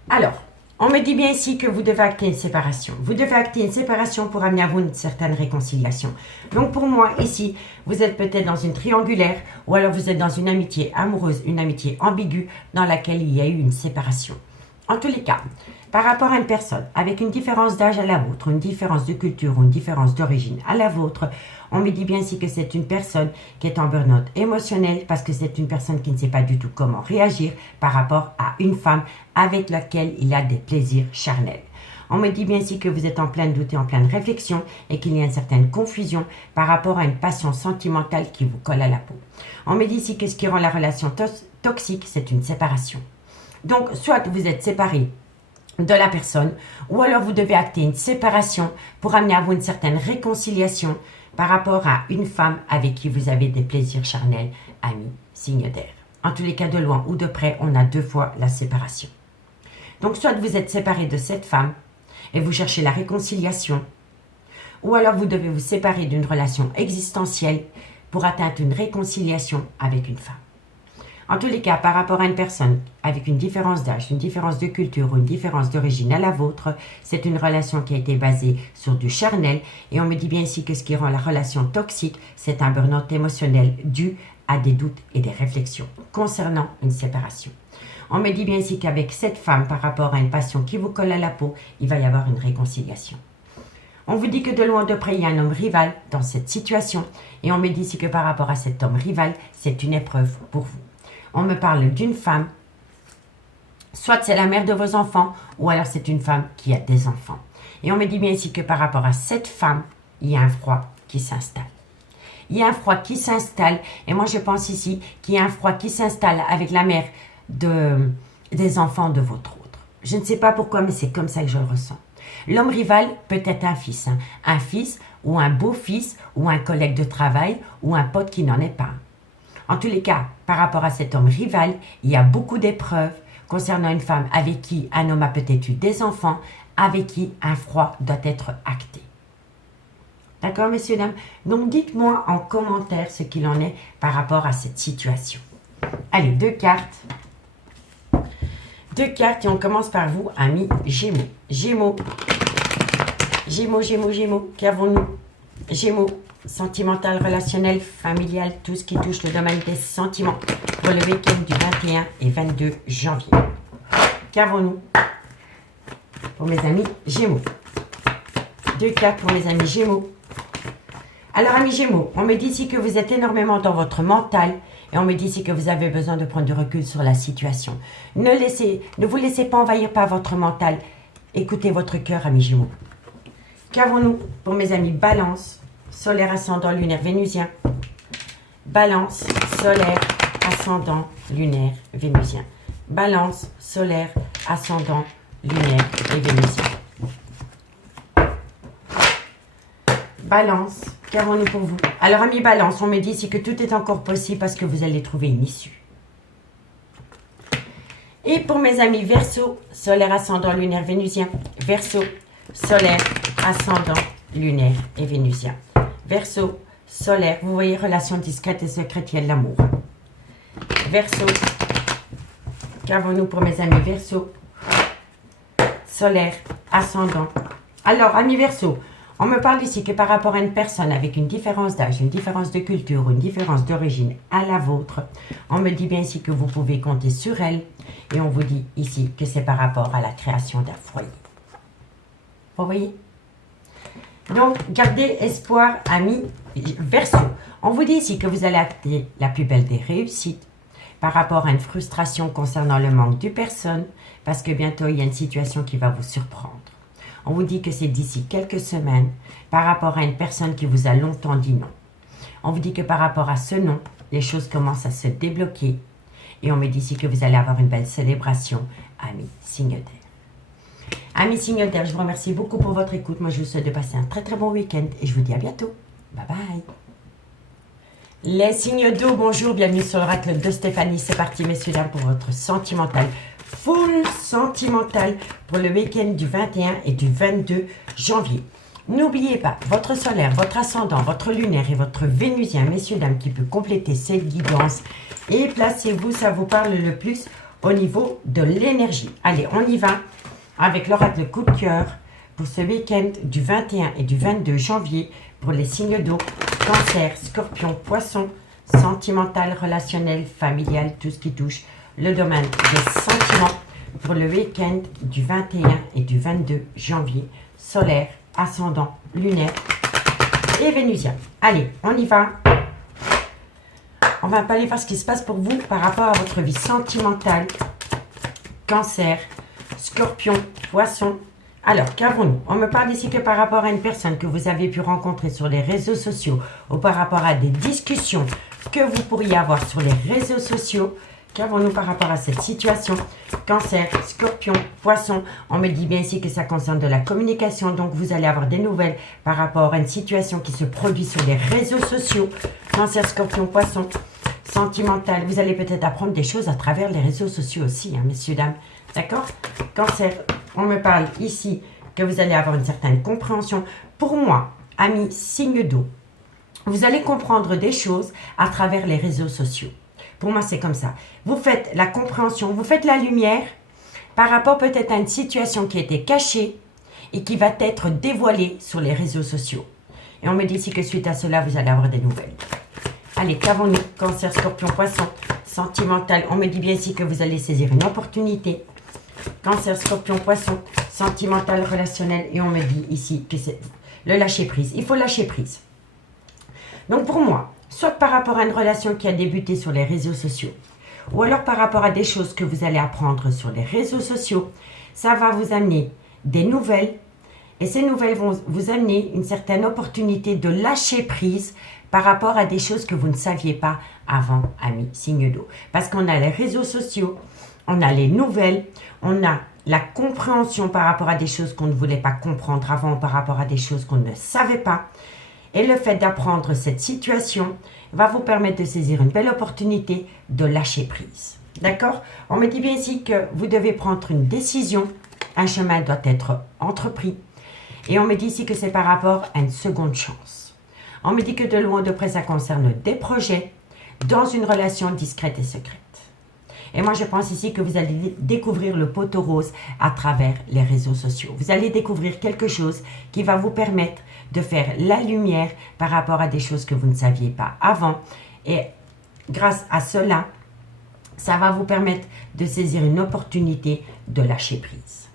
Alors, on me dit bien ici que vous devez acter une séparation. Vous devez acter une séparation pour amener à vous une certaine réconciliation. Donc pour moi, ici, vous êtes peut-être dans une triangulaire ou alors vous êtes dans une amitié amoureuse, une amitié ambiguë dans laquelle il y a eu une séparation. En tous les cas, par rapport à une personne avec une différence d'âge à la vôtre, une différence de culture ou une différence d'origine à la vôtre, on me dit bien ici que c'est une personne qui est en burn-out émotionnel parce que c'est une personne qui ne sait pas du tout comment réagir par rapport à une femme avec laquelle il a des plaisirs charnels. On me dit bien ici que vous êtes en plein doute et en pleine réflexion et qu'il y a une certaine confusion par rapport à une passion sentimentale qui vous colle à la peau. On me dit ici que ce qui rend la relation toxique, c'est une séparation. Donc, soit vous êtes séparés de la personne, ou alors vous devez acter une séparation pour amener à vous une certaine réconciliation par rapport à une femme avec qui vous avez des plaisirs charnels, amis, signe d'air. En tous les cas, de loin ou de près, on a 2 fois la séparation. Donc, soit vous êtes séparé de cette femme et vous cherchez la réconciliation, ou alors vous devez vous séparer d'une relation existentielle pour atteindre une réconciliation avec une femme. En tous les cas, par rapport à une personne avec une différence d'âge, une différence de culture ou une différence d'origine à la vôtre, c'est une relation qui a été basée sur du charnel. Et on me dit bien ici que ce qui rend la relation toxique, c'est un burn-out émotionnel dû à des doutes et des réflexions concernant une séparation. On me dit bien ici qu'avec cette femme, par rapport à une passion qui vous colle à la peau, il va y avoir une réconciliation. On vous dit que de loin ou de près, il y a un homme rival dans cette situation. Et on me dit ici que par rapport à cet homme rival, c'est une épreuve pour vous. On me parle d'une femme, soit c'est la mère de vos enfants, ou alors c'est une femme qui a des enfants. Et on me dit bien ici que par rapport à cette femme, il y a un froid qui s'installe. Il y a un froid qui s'installe, et moi je pense ici qu'il y a un froid qui s'installe avec la mère des enfants de votre autre. Je ne sais pas pourquoi, mais c'est comme ça que je le ressens. L'homme rival peut être un fils, un fils ou un beau-fils ou un collègue de travail ou un pote qui n'en est pas. En tous les cas, par rapport à cet homme rival, il y a beaucoup d'épreuves concernant une femme avec qui un homme a peut-être eu des enfants, avec qui un froid doit être acté. D'accord, messieurs, dames? Donc, dites-moi en commentaire ce qu'il en est par rapport à cette situation. Allez, 2 cartes. 2 cartes et on commence par vous, amis Gémeaux. Gémeaux. Gémeaux, Gémeaux, Gémeaux. Qu'avons-nous? Gémeaux. Sentimental, relationnel, familial, tout ce qui touche le domaine des sentiments pour le week-end du 21 et 22 janvier. Qu'avons-nous pour mes amis Gémeaux? 2 cartes pour mes amis Gémeaux. Alors, amis Gémeaux, on me dit ici que vous êtes énormément dans votre mental et on me dit ici que vous avez besoin de prendre du recul sur la situation. Ne vous laissez pas envahir par votre mental. Écoutez votre cœur, amis Gémeaux. Qu'avons-nous pour mes amis Balance? Solaire, ascendant, lunaire, vénusien. Balance, solaire, ascendant, lunaire, vénusien. Balance, solaire, ascendant, lunaire et vénusien. Balance, qu'avons-nous pour vous? Alors, amis Balance, on me dit ici que tout est encore possible parce que vous allez trouver une issue. Et pour mes amis Verseau, solaire, ascendant, lunaire, vénusien. Verseau, solaire, ascendant, lunaire et vénusien. Verseau, solaire, vous voyez, relation discrète et secrète, il y a de l'amour. Verseau, qu'avons-nous pour mes amis Verseau? Solaire, ascendant. Alors, amis Verseau, on me parle ici que par rapport à une personne avec une différence d'âge, une différence de culture, une différence d'origine à la vôtre, on me dit bien ici que vous pouvez compter sur elle et on vous dit ici que c'est par rapport à la création d'un foyer. Vous voyez? Donc, gardez espoir, amis Verseau. On vous dit ici que vous allez acter la plus belle des réussites par rapport à une frustration concernant le manque de personnes, parce que bientôt, il y a une situation qui va vous surprendre. On vous dit que c'est d'ici quelques semaines par rapport à une personne qui vous a longtemps dit non. On vous dit que par rapport à ce non, les choses commencent à se débloquer. Et on me dit ici que vous allez avoir une belle célébration, amis signe d'air. Amis signe d'air, je vous remercie beaucoup pour votre écoute. Moi, je vous souhaite de passer un très très bon week-end et je vous dis à bientôt. Bye bye. Les signes d'eau, bonjour, bienvenue sur l'oracle de Stéphanie. C'est parti, messieurs, dames, pour votre sentimental. Full sentimental pour le week-end du 21 et du 22 janvier. N'oubliez pas, votre solaire, votre ascendant, votre lunaire et votre vénusien, messieurs, dames, qui peut compléter cette guidance. Et placez-vous, ça vous parle le plus au niveau de l'énergie. Allez, on y va avec l'oracle coup de cœur pour ce week-end du 21 et du 22 janvier pour les signes d'eau, cancer, scorpion, poisson, sentimental, relationnel, familial, tout ce qui touche le domaine des sentiments pour le week-end du 21 et du 22 janvier, solaire, ascendant, lunaire et vénusien. Allez, on y va. On va aller voir ce qui se passe pour vous par rapport à votre vie sentimentale, cancer, scorpion, poisson. Alors, qu'avons-nous? On me parle ici que par rapport à une personne que vous avez pu rencontrer sur les réseaux sociaux ou par rapport à des discussions que vous pourriez avoir sur les réseaux sociaux. Qu'avons-nous par rapport à cette situation? Cancer, scorpion, poisson. On me dit bien ici que ça concerne de la communication. Donc, vous allez avoir des nouvelles par rapport à une situation qui se produit sur les réseaux sociaux. Cancer, scorpion, poisson, sentimental. Vous allez peut-être apprendre des choses à travers les réseaux sociaux aussi, hein, messieurs, dames. D'accord? Cancer, on me parle ici que vous allez avoir une certaine compréhension. Pour moi, amis signe d'eau, vous allez comprendre des choses à travers les réseaux sociaux. Pour moi, c'est comme ça. Vous faites la compréhension, vous faites la lumière par rapport peut-être à une situation qui était cachée et qui va être dévoilée sur les réseaux sociaux. Et on me dit ici que suite à cela, vous allez avoir des nouvelles. Allez, qu'avons-nous? Cancer, scorpion, poisson, sentimental. On me dit bien ici que vous allez saisir une opportunité. Cancer, scorpion, poisson, sentimental, relationnel. Et on me dit ici que c'est le lâcher prise. Il faut lâcher prise. Donc pour moi, soit par rapport à une relation qui a débuté sur les réseaux sociaux, ou alors par rapport à des choses que vous allez apprendre sur les réseaux sociaux, ça va vous amener des nouvelles. Et ces nouvelles vont vous amener une certaine opportunité de lâcher prise par rapport à des choses que vous ne saviez pas avant, amis signe d'eau. Parce qu'on a les réseaux sociaux, on a les nouvelles, on a la compréhension par rapport à des choses qu'on ne voulait pas comprendre avant, par rapport à des choses qu'on ne savait pas. Et le fait d'apprendre cette situation va vous permettre de saisir une belle opportunité de lâcher prise. D'accord? On me dit bien ici que vous devez prendre une décision. Un chemin doit être entrepris. Et on me dit ici que c'est par rapport à une seconde chance. On me dit que de loin ou de près, ça concerne des projets dans une relation discrète et secrète. Et moi, je pense ici que vous allez découvrir le poteau rose à travers les réseaux sociaux. Vous allez découvrir quelque chose qui va vous permettre de faire la lumière par rapport à des choses que vous ne saviez pas avant. Et grâce à cela, ça va vous permettre de saisir une opportunité de lâcher prise.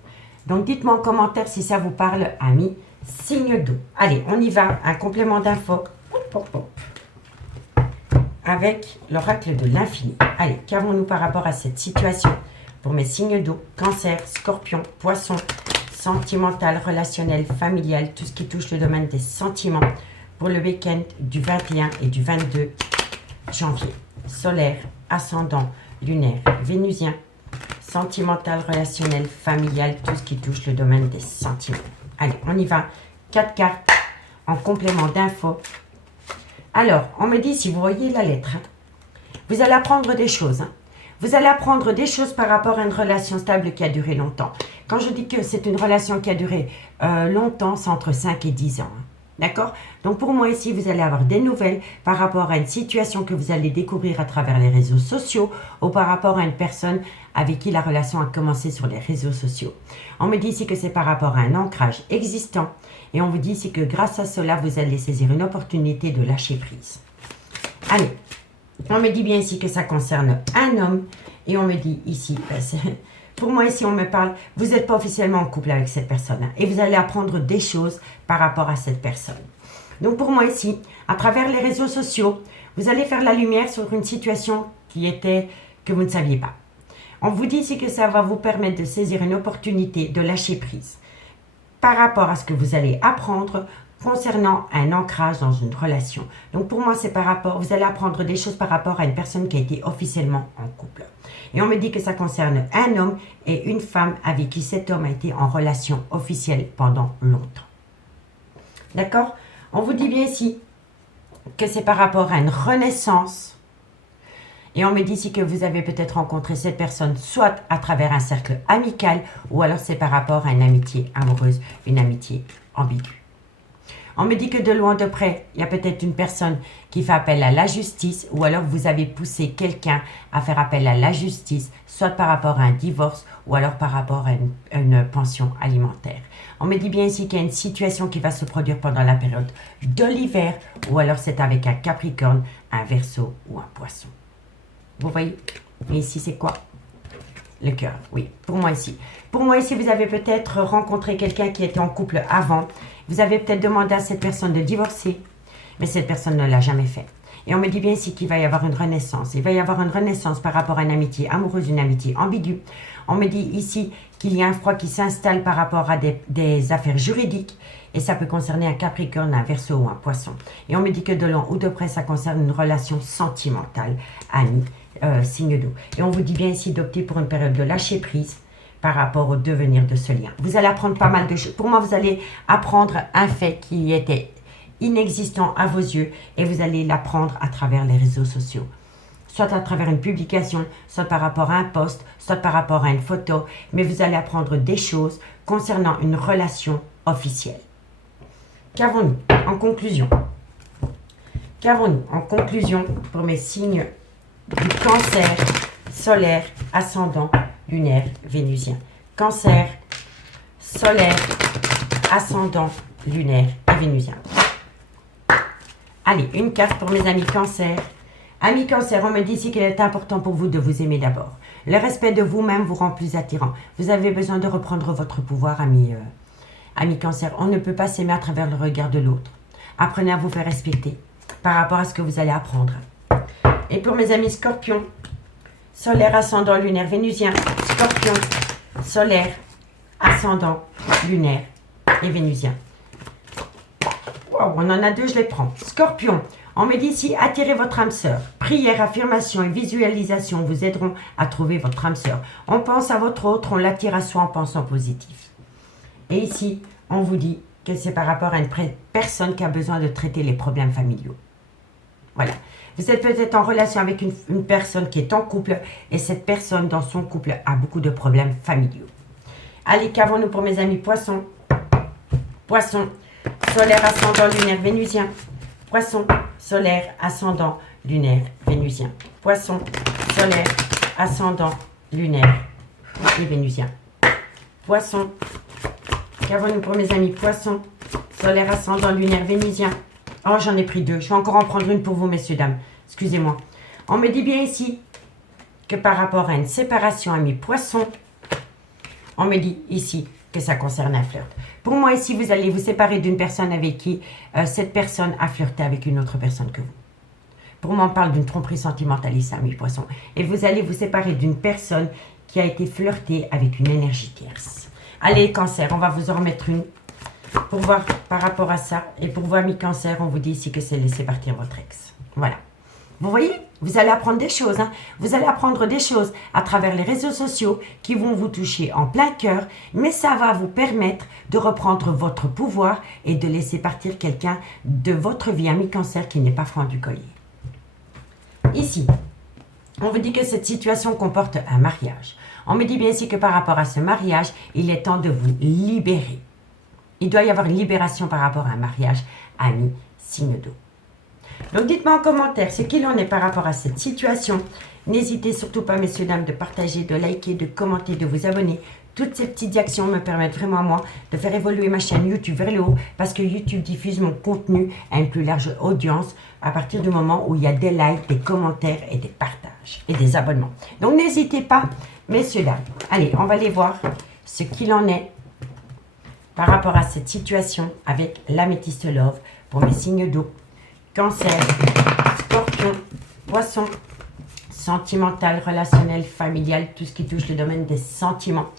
Donc, dites-moi en commentaire si ça vous parle, amis signe d'eau. Allez, on y va. Un complément d'info avec l'oracle de l'infini. Allez, qu'avons-nous par rapport à cette situation pour mes signes d'eau? Cancer, scorpion, poisson, sentimental, relationnel, familial, tout ce qui touche le domaine des sentiments pour le week-end du 21 et du 22 janvier. Solaire, ascendant, lunaire, vénusien, sentimental, relationnel, familial, tout ce qui touche le domaine des sentiments. Allez, on y va. 4 cartes en complément d'info. Alors, on me dit, si vous voyez la lettre, hein, vous allez apprendre des choses. Hein. Vous allez apprendre des choses par rapport à une relation stable qui a duré longtemps. Quand je dis que c'est une relation qui a duré longtemps, c'est entre 5 et 10 ans. Hein. D'accord? Donc pour moi ici, vous allez avoir des nouvelles par rapport à une situation que vous allez découvrir à travers les réseaux sociaux ou par rapport à une personne avec qui la relation a commencé sur les réseaux sociaux. On me dit ici que c'est par rapport à un ancrage existant et on vous dit ici que grâce à cela, vous allez saisir une opportunité de lâcher prise. Allez, on me dit bien ici que ça concerne un homme et on me dit ici, pour moi ici on me parle, vous n'êtes pas officiellement en couple avec cette personne hein, et vous allez apprendre des choses par rapport à cette personne. Donc pour moi ici, à travers les réseaux sociaux, vous allez faire la lumière sur une situation que vous ne saviez pas. On vous dit ici que ça va vous permettre de saisir une opportunité de lâcher prise par rapport à ce que vous allez apprendre concernant un ancrage dans une relation. Donc pour moi, c'est par rapport, vous allez apprendre des choses par rapport à une personne qui a été officiellement en couple. Et on me dit que ça concerne un homme et une femme avec qui cet homme a été en relation officielle pendant longtemps. D'accord? On vous dit bien ici que c'est par rapport à une renaissance. Et on me dit ici que vous avez peut-être rencontré cette personne soit à travers un cercle amical ou alors c'est par rapport à une amitié amoureuse, une amitié ambiguë. On me dit que de loin de près, il y a peut-être une personne qui fait appel à la justice ou alors vous avez poussé quelqu'un à faire appel à la justice, soit par rapport à un divorce ou alors par rapport à une pension alimentaire. On me dit bien ici qu'il y a une situation qui va se produire pendant la période de l'hiver ou alors c'est avec un Capricorne, un Verseau ou un Poisson. Vous voyez? Et ici, c'est quoi? Le cœur, oui. Pour moi ici. Pour moi ici, vous avez peut-être rencontré quelqu'un qui était en couple avant. Vous avez peut-être demandé à cette personne de divorcer, mais cette personne ne l'a jamais fait. Et on me dit bien ici qu'il va y avoir une renaissance. Il va y avoir une renaissance par rapport à une amitié amoureuse, une amitié ambiguë. On me dit ici qu'il y a un froid qui s'installe par rapport à des affaires juridiques. Et ça peut concerner un Capricorne, un Verseau ou un Poisson. Et on me dit que de loin ou de près, ça concerne une relation sentimentale, amie, signe d'eau. Et on vous dit bien ici d'opter pour une période de lâcher prise par rapport au devenir de ce lien. Vous allez apprendre pas mal de choses. Pour moi, vous allez apprendre un fait qui était inexistant à vos yeux et vous allez l'apprendre à travers les réseaux sociaux. Soit à travers une publication, soit par rapport à un post, soit par rapport à une photo. Mais vous allez apprendre des choses concernant une relation officielle. Qu'avons-nous en conclusion? Qu'avons-nous en conclusion pour mes signes du Cancer, solaire, ascendant, lunaire, vénusien? Cancer, solaire, ascendant, lunaire et vénusien. Allez, une carte pour mes amis Cancer. Amis Cancer, on me dit ici qu'il est important pour vous de vous aimer d'abord. Le respect de vous-même vous rend plus attirant. Vous avez besoin de reprendre votre pouvoir, amis Cancer. On ne peut pas s'aimer à travers le regard de l'autre. Apprenez à vous faire respecter par rapport à ce que vous allez apprendre. Et pour mes amis Scorpion, solaire, ascendant, lunaire, vénusien. Scorpion, solaire, ascendant, lunaire et vénusien. Wow, on en a deux, je les prends. Scorpion, on me dit ici, attirez votre âme sœur. Prière, affirmation et visualisation vous aideront à trouver votre âme sœur. On pense à votre autre, on l'attire à soi en pensant positif. Et ici, on vous dit que c'est par rapport à une personne qui a besoin de traiter les problèmes familiaux. Voilà. Vous êtes peut-être en relation avec une personne qui est en couple et cette personne dans son couple a beaucoup de problèmes familiaux. Allez, qu'avons-nous pour mes amis Poissons? Poissons, solaire, ascendant, lunaire, vénusien. Poissons, solaire, ascendant, lunaire, vénusien. Poissons, solaire, ascendant, lunaire et vénusien. Poissons, qu'avons-nous pour mes amis Poissons, solaire, ascendant, lunaire, vénusien. Oh, j'en ai pris deux. Je vais encore en prendre une pour vous, messieurs, dames. Excusez-moi. On me dit bien ici que par rapport à une séparation amis Poissons, on me dit ici que ça concerne un flirt. Pour moi, ici, vous allez vous séparer d'une personne avec qui cette personne a flirté avec une autre personne que vous. Pour moi, on parle d'une tromperie sentimentaliste, amis Poissons. Et vous allez vous séparer d'une personne qui a été flirtée avec une énergie tierce. Allez, Cancer, on va vous en remettre une. Pour voir par rapport à ça, et pour vous, amis Cancer, on vous dit ici que c'est laisser partir votre ex. Voilà. Vous voyez, vous allez apprendre des choses. Vous allez apprendre des choses à travers les réseaux sociaux qui vont vous toucher en plein cœur, mais ça va vous permettre de reprendre votre pouvoir et de laisser partir quelqu'un de votre vie, amis Cancer, qui n'est pas franc du collier. Ici, on vous dit que cette situation comporte un mariage. On me dit bien ici que par rapport à ce mariage, il est temps de vous libérer. Il doit y avoir une libération par rapport à un mariage, ami, signe d'eau. Donc dites-moi en commentaire ce qu'il en est par rapport à cette situation. N'hésitez surtout pas, messieurs, dames, de partager, de liker, de commenter, de vous abonner. Toutes ces petites actions me permettent vraiment à moi de faire évoluer ma chaîne YouTube vers le haut parce que YouTube diffuse mon contenu à une plus large audience à partir du moment où il y a des likes, des commentaires et des partages et des abonnements. Donc n'hésitez pas, messieurs, dames. Allez, on va aller voir ce qu'il en est par rapport à cette situation avec l'améthyste love pour mes signes d'eau. Cancer, Scorpion, Poisson, sentimental, relationnel, familial, tout ce qui touche le domaine des sentiments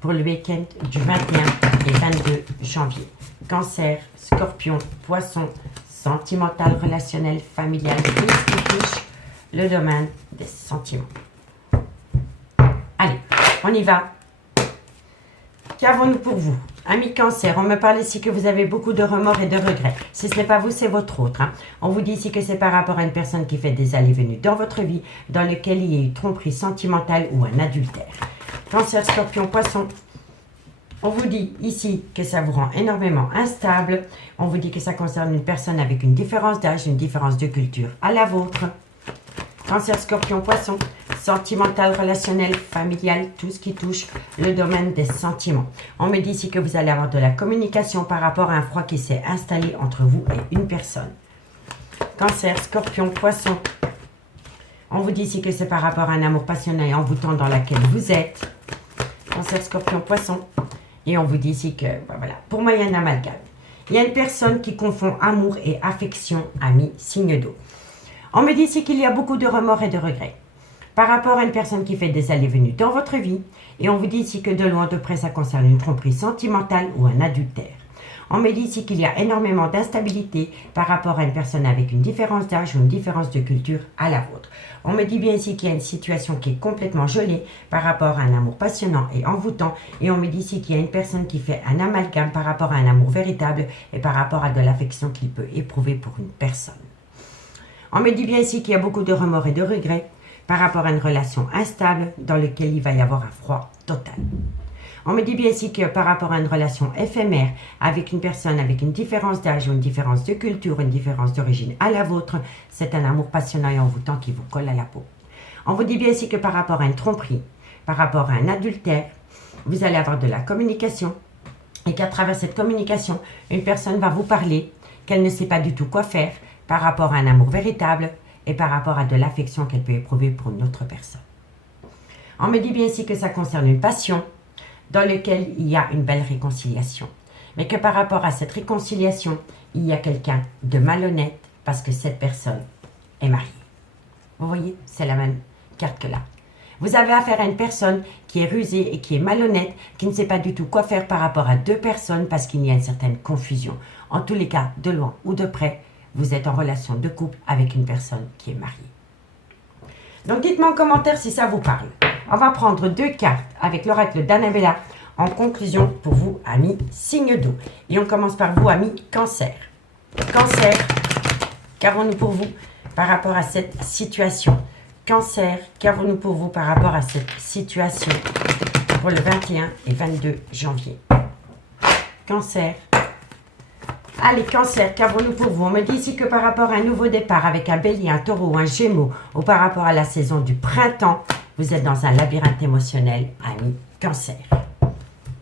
pour le week-end du 21 et 22 janvier Cancer, Scorpion, Poisson, sentimental, relationnel, familial, tout ce qui touche le domaine des sentiments. Allez, on y va. Qu'avons-nous pour vous? Amis Cancer, on me parle ici que vous avez beaucoup de remords et de regrets. Si ce n'est pas vous, c'est votre autre. On vous dit ici que c'est par rapport à une personne qui fait des allées-venues dans votre vie, dans lequel il y a eu tromperie sentimentale ou un adultère. Cancer, Scorpion, Poisson, on vous dit ici que ça vous rend énormément instable. On vous dit que ça concerne une personne avec une différence d'âge, une différence de culture à la vôtre. Cancer, Scorpion, Poisson, sentimental, relationnel, familial, tout ce qui touche le domaine des sentiments. On me dit ici que vous allez avoir de la communication par rapport à un froid qui s'est installé entre vous et une personne. Cancer, Scorpion, Poisson. On vous dit ici que c'est par rapport à un amour passionné et envoûtant dans laquelle vous êtes. Cancer, Scorpion, Poisson. Et on vous dit ici que, voilà, pour moi, il y a un amalgame. Il y a une personne qui confond amour et affection, ami, signe d'eau. On me dit ici qu'il y a beaucoup de remords et de regrets par rapport à une personne qui fait des allées-venues dans votre vie. Et on vous dit ici que de loin de près, ça concerne une tromperie sentimentale ou un adultère. On me dit ici qu'il y a énormément d'instabilité par rapport à une personne avec une différence d'âge ou une différence de culture à la vôtre. On me dit bien ici qu'il y a une situation qui est complètement gelée par rapport à un amour passionnant et envoûtant. Et on me dit ici qu'il y a une personne qui fait un amalgame par rapport à un amour véritable et par rapport à de l'affection qu'il peut éprouver pour une personne. On me dit bien ici qu'il y a beaucoup de remords et de regrets par rapport à une relation instable dans laquelle il va y avoir un froid total. On me dit bien ici que par rapport à une relation éphémère avec une personne avec une différence d'âge ou une différence de culture, une différence d'origine à la vôtre, c'est un amour passionnant et envoûtant qui vous colle à la peau. On vous dit bien ici que par rapport à une tromperie, par rapport à un adultère, vous allez avoir de la communication et qu'à travers cette communication, une personne va vous parler qu'elle ne sait pas du tout quoi faire par rapport à un amour véritable et par rapport à de l'affection qu'elle peut éprouver pour une autre personne. On me dit bien ici que ça concerne une passion dans laquelle il y a une belle réconciliation. Mais que par rapport à cette réconciliation, il y a quelqu'un de malhonnête parce que cette personne est mariée. Vous voyez, c'est la même carte que là. Vous avez affaire à une personne qui est rusée et qui est malhonnête, qui ne sait pas du tout quoi faire par rapport à deux personnes parce qu'il y a une certaine confusion. En tous les cas, de loin ou de près, vous êtes en relation de couple avec une personne qui est mariée. Donc dites-moi en commentaire si ça vous parle. On va prendre 2 cartes avec l'oracle d'Annabella en conclusion pour vous, amis signe d'eau. Et on commence par vous, amis Cancer. Cancer, qu'avons-nous pour vous par rapport à cette situation? Cancer, qu'avons-nous pour vous par rapport à cette situation pour le 21 et 22 janvier? Cancer. Allez, Cancer, qu'avons-nous pour vous? On me dit ici que par rapport à un nouveau départ avec un bélier, un taureau ou un gémeau, ou par rapport à la saison du printemps, vous êtes dans un labyrinthe émotionnel, ami Cancer.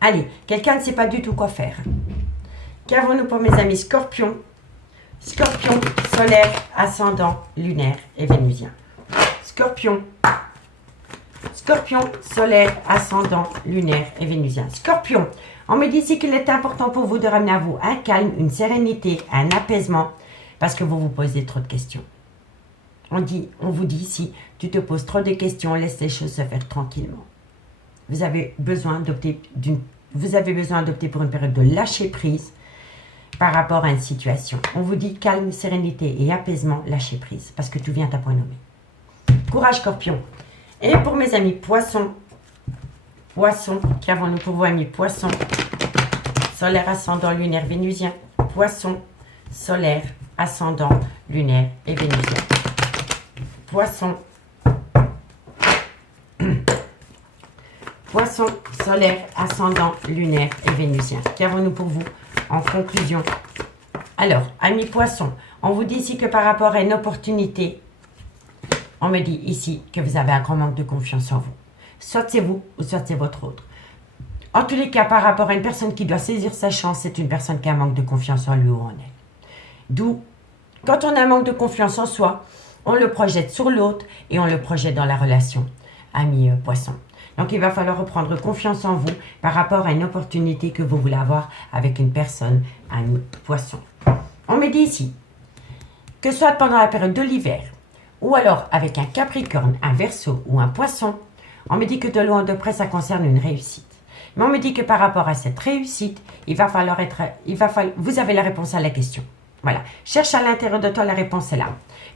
Allez, quelqu'un ne sait pas du tout quoi faire. Qu'avons-nous pour mes amis Scorpion? Scorpion, solaire, ascendant, lunaire et vénusien. Scorpion. Scorpion, solaire, ascendant, lunaire et vénusien. Scorpion, on me dit ici qu'il est important pour vous de ramener à vous un calme, une sérénité, un apaisement, parce que vous vous posez trop de questions. On vous dit ici, tu te poses trop de questions, laisse les choses se faire tranquillement. Vous avez besoin d'opter pour une période de lâcher prise par rapport à une situation. On vous dit calme, sérénité et apaisement, lâcher prise, parce que tout vient à point nommé. Courage, Scorpion. Et pour mes amis Poissons, Poisson, qu'avons-nous pour vous, amis Poisson? Solaire, ascendant, lunaire, vénusien. Poisson, solaire, ascendant, lunaire et vénusien. Poisson. Poisson, solaire, ascendant, lunaire et vénusien. Qu'avons-nous pour vous en conclusion? Alors, amis Poissons, on vous dit ici que par rapport à une opportunité, on me dit ici que vous avez un grand manque de confiance en vous. Soit c'est vous ou soit c'est votre autre. En tous les cas, par rapport à une personne qui doit saisir sa chance, c'est une personne qui a un manque de confiance en lui ou en elle. D'où, quand on a un manque de confiance en soi, on le projette sur l'autre et on le projette dans la relation. Amis Poissons. Donc, il va falloir reprendre confiance en vous par rapport à une opportunité que vous voulez avoir avec une personne, amis Poissons. On me dit ici que soit pendant la période de l'hiver ou alors avec un Capricorne, un Verseau ou un Poisson, on me dit que de loin de près, ça concerne une réussite. Mais on me dit que par rapport à cette réussite, vous avez la réponse à la question. Voilà. Cherche à l'intérieur de toi, la réponse est là.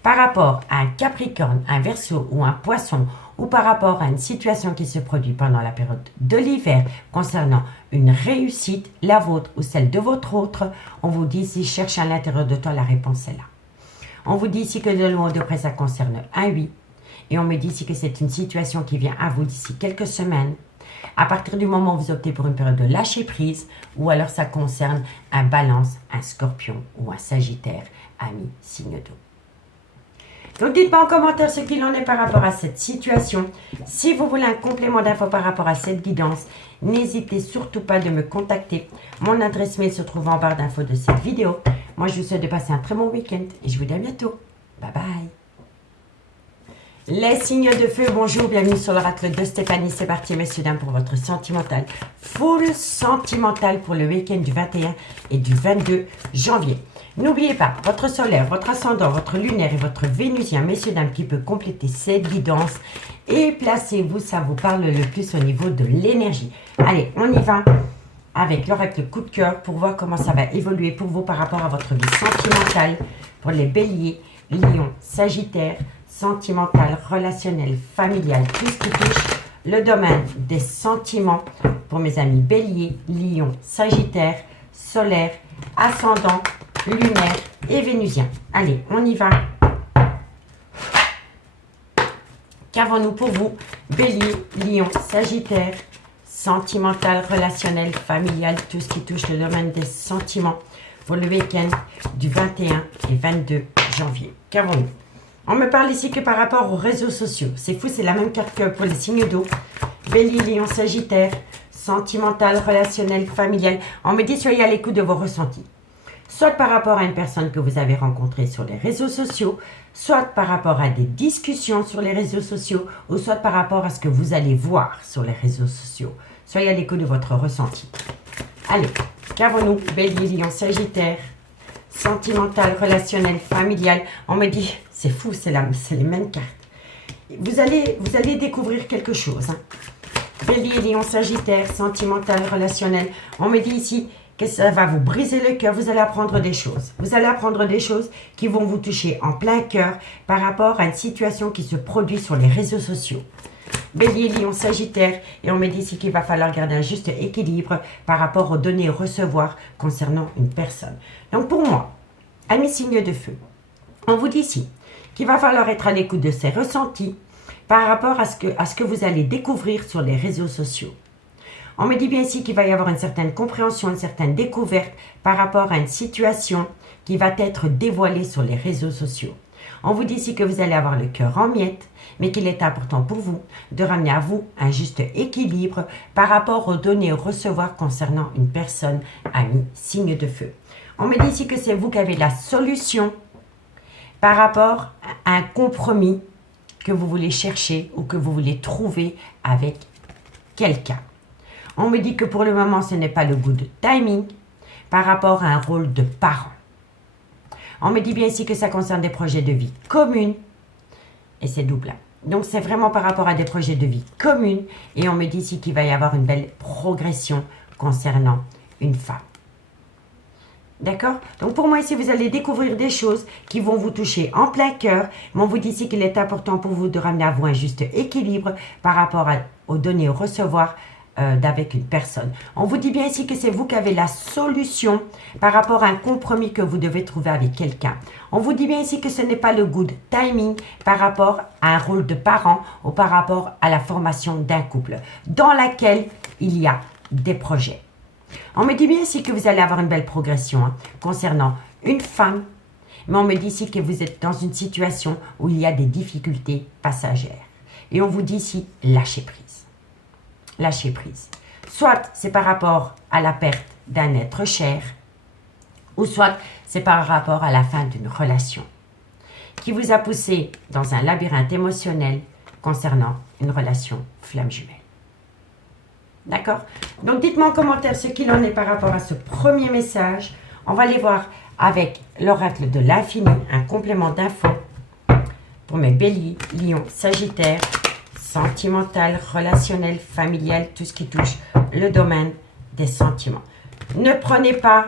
Par rapport à un Capricorne, un Verseau ou un Poisson, ou par rapport à une situation qui se produit pendant la période de l'hiver concernant une réussite, la vôtre ou celle de votre autre, on vous dit ici, cherche à l'intérieur de toi, la réponse est là. On vous dit ici que de loin ou de près, ça concerne un oui. Et on me dit ici que c'est une situation qui vient à vous d'ici quelques semaines. À partir du moment où vous optez pour une période de lâcher prise, ou alors ça concerne un Balance, un Scorpion ou un Sagittaire, ami signe d'eau. Donc dites-moi en commentaire ce qu'il en est par rapport à cette situation. Si vous voulez un complément d'infos par rapport à cette guidance, n'hésitez surtout pas de me contacter. Mon adresse mail se trouve en barre d'infos de cette vidéo. Moi, je vous souhaite de passer un très bon week-end et je vous dis à bientôt. Bye bye. Les signes de feu, bonjour, bienvenue sur l'oracle de Stéphanie. C'est parti, messieurs, dames, pour votre sentimental. Full sentimental pour le week-end du 21 et du 22 janvier. N'oubliez pas, votre solaire, votre ascendant, votre lunaire et votre vénusien, messieurs, dames, qui peut compléter cette guidance. Et placez-vous, ça vous parle le plus au niveau de l'énergie. Allez, on y va avec l'oracle coup de cœur pour voir comment ça va évoluer pour vous par rapport à votre vie sentimentale. Pour les béliers, lions, sagittaires, sentimental, relationnel, familial, tout ce qui touche le domaine des sentiments pour mes amis bélier, lion, sagittaire, solaire, ascendant, lunaire et vénusien. Allez, on y va. Qu'avons-nous pour vous? Bélier, lion, sagittaire, sentimental, relationnel, familial, tout ce qui touche le domaine des sentiments pour le week-end du 21 et 22 janvier. Qu'avons-nous? On me parle ici que par rapport aux réseaux sociaux. C'est fou, c'est la même carte que pour les signes d'eau. Bélier, lion, sagittaire, sentimental, relationnel, familial. On me dit soyez à l'écoute de vos ressentis. Soit par rapport à une personne que vous avez rencontrée sur les réseaux sociaux, soit par rapport à des discussions sur les réseaux sociaux, ou soit par rapport à ce que vous allez voir sur les réseaux sociaux. Soyez à l'écoute de votre ressenti. Allez, qu'avons-nous? Bélier, lion, sagittaire, sentimental, relationnel, familial. On me dit, c'est fou, c'est les mêmes cartes. Vous allez découvrir quelque chose. Hein. Bélier, lion, sagittaire, sentimental, relationnel. On me dit ici que ça va vous briser le cœur. Vous allez apprendre des choses. Vous allez apprendre des choses qui vont vous toucher en plein cœur par rapport à une situation qui se produit sur les réseaux sociaux. Bélier, lion, sagittaire, et on me dit ici qu'il va falloir garder un juste équilibre par rapport aux données recevoir concernant une personne. Donc pour moi, amis signes de feu, on vous dit ici qu'il va falloir être à l'écoute de ses ressentis par rapport à ce que vous allez découvrir sur les réseaux sociaux. On me dit bien ici qu'il va y avoir une certaine compréhension, une certaine découverte par rapport à une situation qui va être dévoilée sur les réseaux sociaux. On vous dit ici que vous allez avoir le cœur en miettes, mais qu'il est important pour vous de ramener à vous un juste équilibre par rapport aux données recevoir concernant une personne, ami, signe de feu. On me dit ici que c'est vous qui avez la solution par rapport à un compromis que vous voulez chercher ou que vous voulez trouver avec quelqu'un. On me dit que pour le moment, ce n'est pas le good timing par rapport à un rôle de parent. On me dit bien ici que ça concerne des projets de vie communs et c'est double. Donc, c'est vraiment par rapport à des projets de vie communs et on me dit ici qu'il va y avoir une belle progression concernant une femme. D'accord? Donc, pour moi, ici, vous allez découvrir des choses qui vont vous toucher en plein cœur. Mais on vous dit ici qu'il est important pour vous de ramener à vous un juste équilibre par rapport aux données recevoir d'avec une personne. On vous dit bien ici que c'est vous qui avez la solution par rapport à un compromis que vous devez trouver avec quelqu'un. On vous dit bien ici que ce n'est pas le good timing par rapport à un rôle de parent ou par rapport à la formation d'un couple dans laquelle il y a des projets. On me dit bien ici que vous allez avoir une belle progression concernant une femme, mais on me dit ici que vous êtes dans une situation où il y a des difficultés passagères. Et on vous dit ici lâcher prise. Lâcher prise. Soit c'est par rapport à la perte d'un être cher, ou soit c'est par rapport à la fin d'une relation qui vous a poussé dans un labyrinthe émotionnel concernant une relation flamme jumelle. D'accord? Donc dites-moi en commentaire ce qu'il en est par rapport à ce premier message. On va aller voir avec l'oracle de l'infini, un complément d'infos pour mes béliers, lions, sagittaires, sentimental, relationnel, familial, tout ce qui touche le domaine des sentiments. Ne prenez pas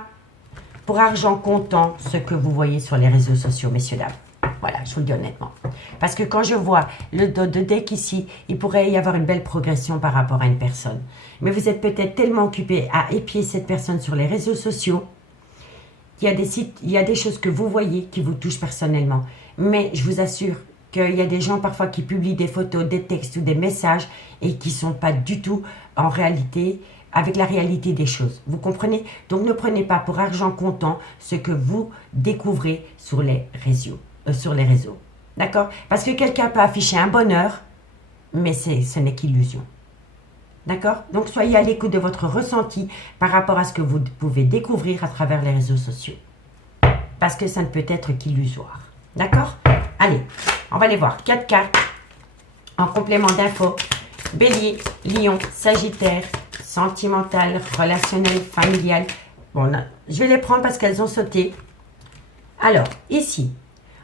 pour argent comptant ce que vous voyez sur les réseaux sociaux, messieurs, dames. Voilà, je vous le dis honnêtement. Parce que quand je vois le dos de deck ici, il pourrait y avoir une belle progression par rapport à une personne. Mais vous êtes peut-être tellement occupé à épier cette personne sur les réseaux sociaux qu'il y a des sites, il y a des choses que vous voyez qui vous touchent personnellement. Mais je vous assure qu'il y a des gens parfois qui publient des photos, des textes ou des messages et qui ne sont pas du tout en réalité avec la réalité des choses. Vous comprenez? Donc ne prenez pas pour argent comptant ce que vous découvrez sur les réseaux. D'accord? Parce que quelqu'un peut afficher un bonheur, mais ce n'est qu'illusion. D'accord? Donc soyez à l'écoute de votre ressenti par rapport à ce que vous pouvez découvrir à travers les réseaux sociaux. Parce que ça ne peut être qu'illusoire. D'accord? Allez, on va aller voir 4 cartes en complément d'infos. Bélier, Lion, Sagittaire, sentimental, relationnel, familial. Bon, je vais les prendre parce qu'elles ont sauté. Alors, ici,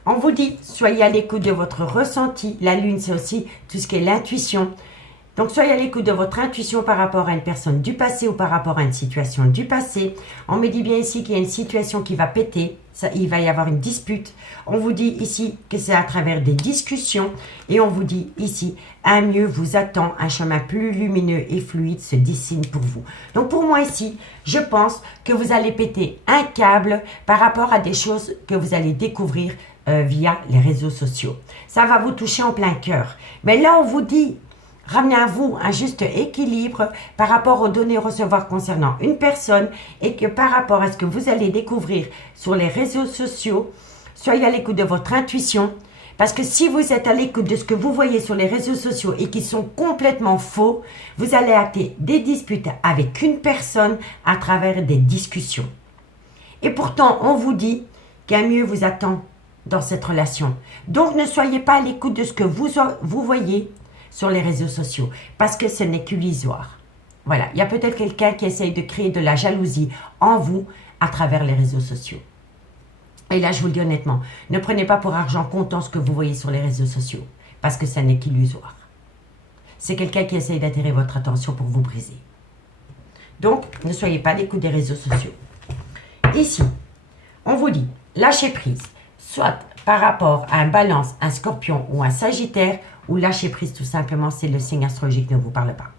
on vous dit, soyez à l'écoute de votre ressenti. La lune, c'est aussi tout ce qui est l'intuition. Donc, soyez à l'écoute de votre intuition par rapport à une personne du passé ou par rapport à une situation du passé. On me dit bien ici qu'il y a une situation qui va péter. Il va y avoir une dispute. On vous dit ici que c'est à travers des discussions. Et on vous dit ici, un mieux vous attend. Un chemin plus lumineux et fluide se dessine pour vous. Donc, pour moi ici, je pense que vous allez péter un câble par rapport à des choses que vous allez découvrir via les réseaux sociaux. Ça va vous toucher en plein cœur. Mais là, on vous dit... Ramenez à vous un juste équilibre par rapport aux données recevoir concernant une personne et que par rapport à ce que vous allez découvrir sur les réseaux sociaux, soyez à l'écoute de votre intuition. Parce que si vous êtes à l'écoute de ce que vous voyez sur les réseaux sociaux et qui sont complètement faux, vous allez hâter des disputes avec une personne à travers des discussions. Et pourtant, on vous dit qu'un mieux vous attend dans cette relation. Donc, ne soyez pas à l'écoute de ce que vous voyez sur les réseaux sociaux, parce que ce n'est qu'illusoire. Voilà, il y a peut-être quelqu'un qui essaye de créer de la jalousie en vous à travers les réseaux sociaux. Et là, je vous le dis honnêtement, ne prenez pas pour argent comptant ce que vous voyez sur les réseaux sociaux, parce que ça n'est qu'illusoire. C'est quelqu'un qui essaye d'attirer votre attention pour vous briser. Donc, ne soyez pas à l'écoute des réseaux sociaux. Ici, on vous dit, lâchez prise, soit par rapport à un Balance, un Scorpion ou un Sagittaire, ou lâcher prise tout simplement, c'est le signe astrologique qui ne vous parle pas.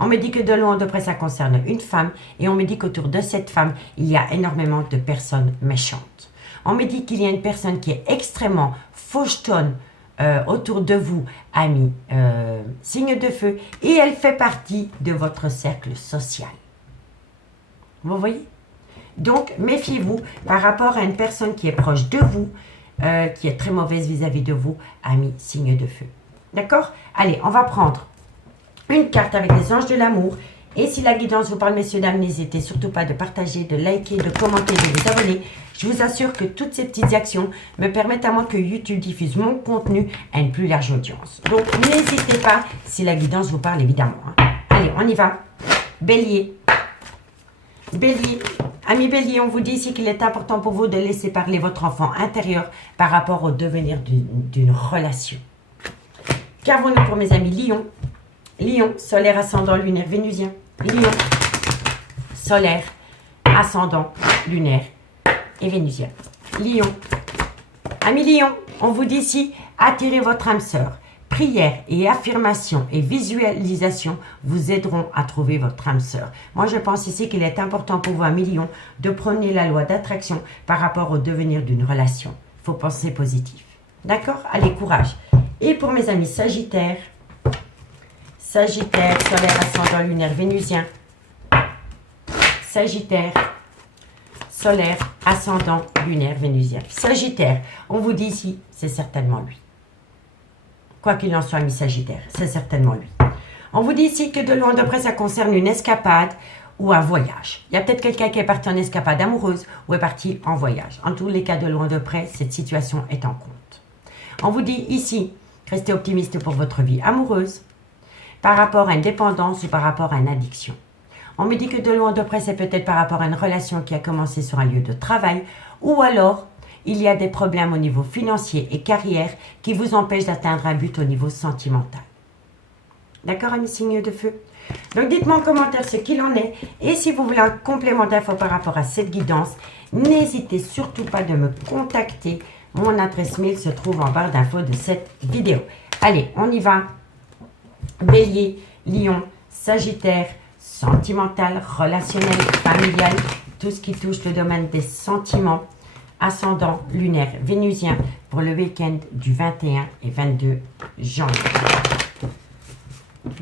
On me dit que de loin de près, ça concerne une femme, et on me dit qu'autour de cette femme, il y a énormément de personnes méchantes. On me dit qu'il y a une personne qui est extrêmement fauchetonne autour de vous, amis, signe de feu, et elle fait partie de votre cercle social. Vous voyez? Donc, méfiez-vous par rapport à une personne qui est proche de vous, qui est très mauvaise vis-à-vis de vous, amis, signe de feu. D'accord? Allez, on va prendre une carte avec les anges de l'amour. Et si la guidance vous parle, messieurs, dames, n'hésitez surtout pas de partager, de liker, de commenter, de vous abonner. Je vous assure que toutes ces petites actions me permettent à moi que YouTube diffuse mon contenu à une plus large audience. Donc, n'hésitez pas si la guidance vous parle, évidemment. Allez, on y va. Bélier. Bélier. Amis Bélier, on vous dit ici qu'il est important pour vous de laisser parler votre enfant intérieur par rapport au devenir d'une relation. Qu'avons-nous pour mes amis Lion? Lion, solaire, ascendant, lunaire, vénusien. Lion, solaire, ascendant, lunaire et vénusien. Lion. Amis Lion, on vous dit ici, attirez votre âme sœur. Prière et affirmation et visualisation vous aideront à trouver votre âme sœur. Moi, je pense ici qu'il est important pour vous, amis Lion, de prôner la loi d'attraction par rapport au devenir d'une relation. Il faut penser positif. D'accord? Allez, courage. Et pour mes amis Sagittaire, Sagittaire, solaire, ascendant, lunaire, vénusien. Sagittaire, solaire, ascendant, lunaire, vénusien. Sagittaire, on vous dit ici, c'est certainement lui. Quoi qu'il en soit, amis Sagittaire, c'est certainement lui. On vous dit ici que de loin de près, ça concerne une escapade ou un voyage. Il y a peut-être quelqu'un qui est parti en escapade amoureuse ou est parti en voyage. En tous les cas, de loin de près, cette situation est en compte. On vous dit ici, restez optimiste pour votre vie amoureuse, par rapport à une dépendance ou par rapport à une addiction. On me dit que de loin de près, c'est peut-être par rapport à une relation qui a commencé sur un lieu de travail, ou alors il y a des problèmes au niveau financier et carrière qui vous empêchent d'atteindre un but au niveau sentimental. D'accord, amis signes de feu? Donc, dites-moi en commentaire ce qu'il en est. Et si vous voulez un complément d'infos par rapport à cette guidance, n'hésitez surtout pas de me contacter. Mon adresse mail se trouve en barre d'infos de cette vidéo. Allez, on y va. Bélier, Lion, Sagittaire, sentimental, relationnel, familial, tout ce qui touche le domaine des sentiments, ascendant lunaire vénusien pour le week-end du 21 et 22 janvier.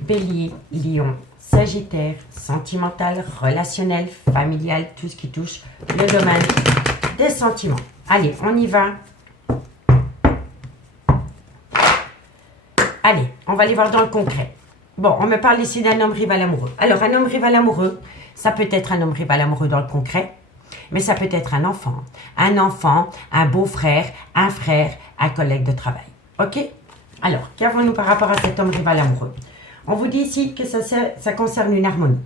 Bélier, Lion, Sagittaire, sentimental, relationnel, familial, tout ce qui touche le domaine des sentiments. Allez, on y va. Allez, on va aller voir dans le concret. Bon, on me parle ici d'un homme rival amoureux. Alors, un homme rival amoureux, ça peut être un homme rival amoureux dans le concret, mais ça peut être un enfant, un beau-frère, un collègue de travail. Ok? Alors, qu'avons-nous par rapport à cet homme rival amoureux? On vous dit ici que ça concerne une harmonie.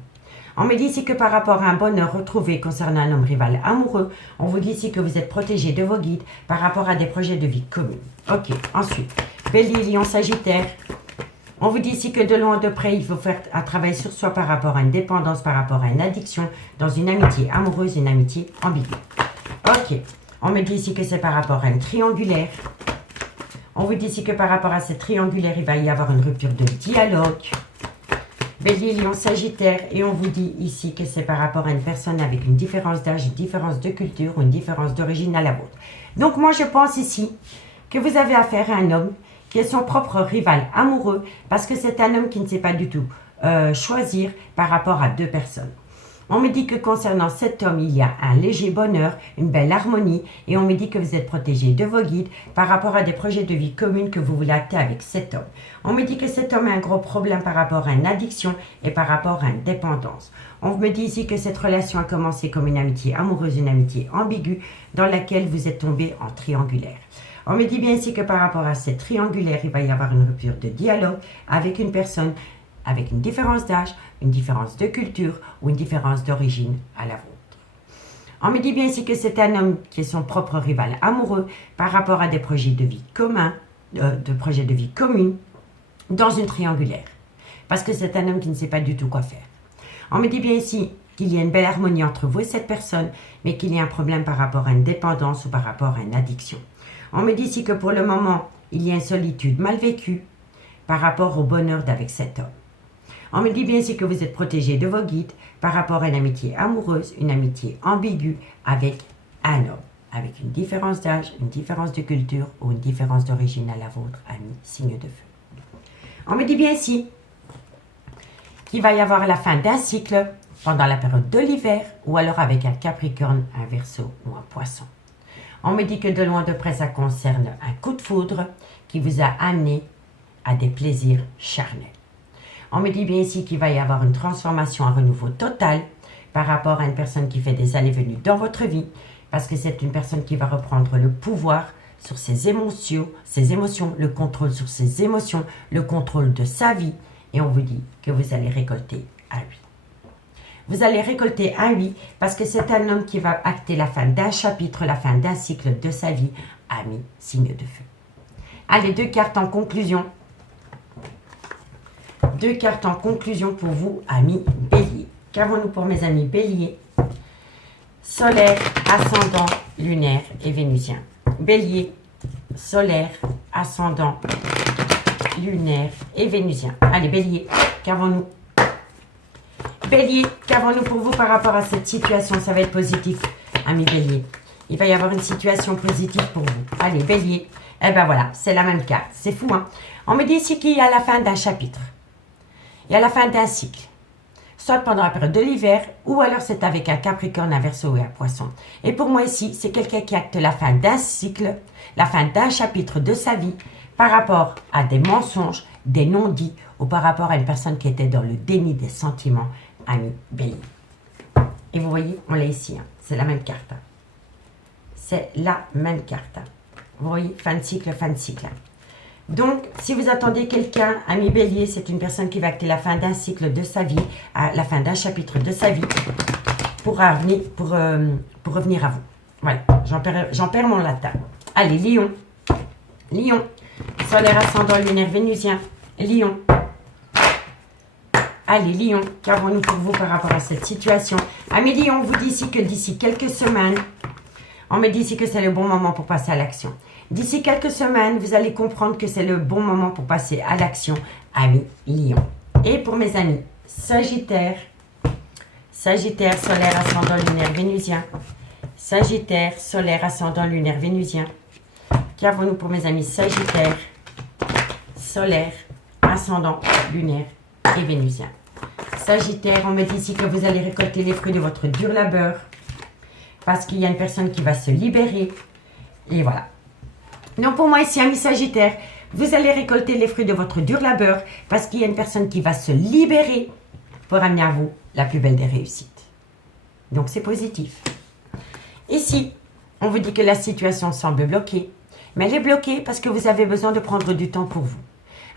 On me dit ici que par rapport à un bonheur retrouvé concernant un homme rival amoureux, on vous dit ici que vous êtes protégé de vos guides par rapport à des projets de vie communs. Ok, ensuite, Bélier, Lion, Sagittaire. On vous dit ici que de loin ou de près, il faut faire un travail sur soi par rapport à une dépendance, par rapport à une addiction, dans une amitié amoureuse, une amitié ambiguë. Ok, on me dit ici que c'est par rapport à une triangulaire. On vous dit ici que par rapport à cette triangulaire, il va y avoir une rupture de dialogue. Bélier, Lion, Sagittaire. Et on vous dit ici que c'est par rapport à une personne avec une différence d'âge, une différence de culture ou une différence d'origine à la vôtre. Donc moi, je pense ici que vous avez affaire à un homme qui est son propre rival amoureux parce que c'est un homme qui ne sait pas du tout choisir par rapport à deux personnes. On me dit que concernant cet homme, il y a un léger bonheur, une belle harmonie et on me dit que vous êtes protégé de vos guides par rapport à des projets de vie communs que vous voulez acter avec cet homme. On me dit que cet homme a un gros problème par rapport à une addiction et par rapport à une dépendance. On me dit ici que cette relation a commencé comme une amitié amoureuse, une amitié ambiguë dans laquelle vous êtes tombé en triangulaire. On me dit bien ici que par rapport à cette triangulaire, il va y avoir une rupture de dialogue avec une personne avec une différence d'âge, une différence de culture ou une différence d'origine à la vôtre. On me dit bien ici que c'est un homme qui est son propre rival amoureux par rapport à des projets de vie communs, projets de vie communs dans une triangulaire. Parce que c'est un homme qui ne sait pas du tout quoi faire. On me dit bien ici qu'il y a une belle harmonie entre vous et cette personne, mais qu'il y a un problème par rapport à une dépendance ou par rapport à une addiction. On me dit ici que pour le moment, il y a une solitude mal vécue par rapport au bonheur d'avec cet homme. On me dit bien ici que vous êtes protégé de vos guides par rapport à une amitié amoureuse, une amitié ambiguë avec un homme, avec une différence d'âge, une différence de culture ou une différence d'origine à la vôtre, amis, signe de feu. On me dit bien ici qu'il va y avoir la fin d'un cycle pendant la période de l'hiver ou alors avec un Capricorne, un Verseau ou un Poisson. On me dit que de loin de près, ça concerne un coup de foudre qui vous a amené à des plaisirs charnels. On me dit bien ici qu'il va y avoir une transformation, un renouveau total par rapport à une personne qui fait des allées-venues dans votre vie, parce que c'est une personne qui va reprendre le pouvoir sur ses émotions, le contrôle sur ses émotions, le contrôle de sa vie, et on vous dit que vous allez récolter un oui. Vous allez récolter un oui parce que c'est un homme qui va acter la fin d'un chapitre, la fin d'un cycle de sa vie, ami, signe de feu. Allez, deux cartes en conclusion. Deux cartes en conclusion pour vous, amis Bélier. Qu'avons-nous pour mes amis Bélier? Solaire, ascendant, lunaire et vénusien. Bélier, solaire, ascendant, lunaire et vénusien. Allez, Bélier, qu'avons-nous? Bélier, qu'avons-nous pour vous par rapport à cette situation? Ça va être positif, amis Bélier. Il va y avoir une situation positive pour vous. Allez, Bélier. Eh ben voilà, c'est la même carte. C'est fou, hein? On me dit ici qu'il y a la fin d'un chapitre. Il y a la fin d'un cycle. Soit pendant la période de l'hiver, ou alors c'est avec un Capricorne, un Verseau et un Poisson. Et pour moi ici, c'est quelqu'un qui acte la fin d'un cycle, la fin d'un chapitre de sa vie, par rapport à des mensonges, des non-dits, ou par rapport à une personne qui était dans le déni des sentiments, ami Bélier. Et vous voyez, on l'a ici, hein. C'est la même carte. Hein. C'est la même carte. Hein. Vous voyez, fin de cycle, fin de cycle. Hein. Donc, si vous attendez quelqu'un, ami Bélier, c'est une personne qui va acter la fin d'un cycle de sa vie, la fin d'un chapitre de sa vie, pour revenir à vous. Voilà, j'en perds mon latin. Allez, Lion. Lion, solaire ascendant lunaire vénusien. Lion, Allez, Lion, qu'avons-nous pour vous par rapport à cette situation? Amis Lion, on vous dit ici que d'ici quelques semaines, on me dit ici que c'est le bon moment pour passer à l'action. D'ici quelques semaines, vous allez comprendre que c'est le bon moment pour passer à l'action, amis Lion. Et pour mes amis Sagittaire, Sagittaire, solaire, ascendant, lunaire, vénusien. Sagittaire, solaire, ascendant, lunaire, vénusien. Qu'avons-nous pour mes amis Sagittaire, solaire, ascendant, lunaire et vénusien? Sagittaire, on me dit ici que vous allez récolter les fruits de votre dur labeur parce qu'il y a une personne qui va se libérer. Et voilà. Donc pour moi ici, amis Sagittaire, vous allez récolter les fruits de votre dur labeur parce qu'il y a une personne qui va se libérer pour amener à vous la plus belle des réussites. Donc c'est positif. Ici, on vous dit que la situation semble bloquée, mais elle est bloquée parce que vous avez besoin de prendre du temps pour vous.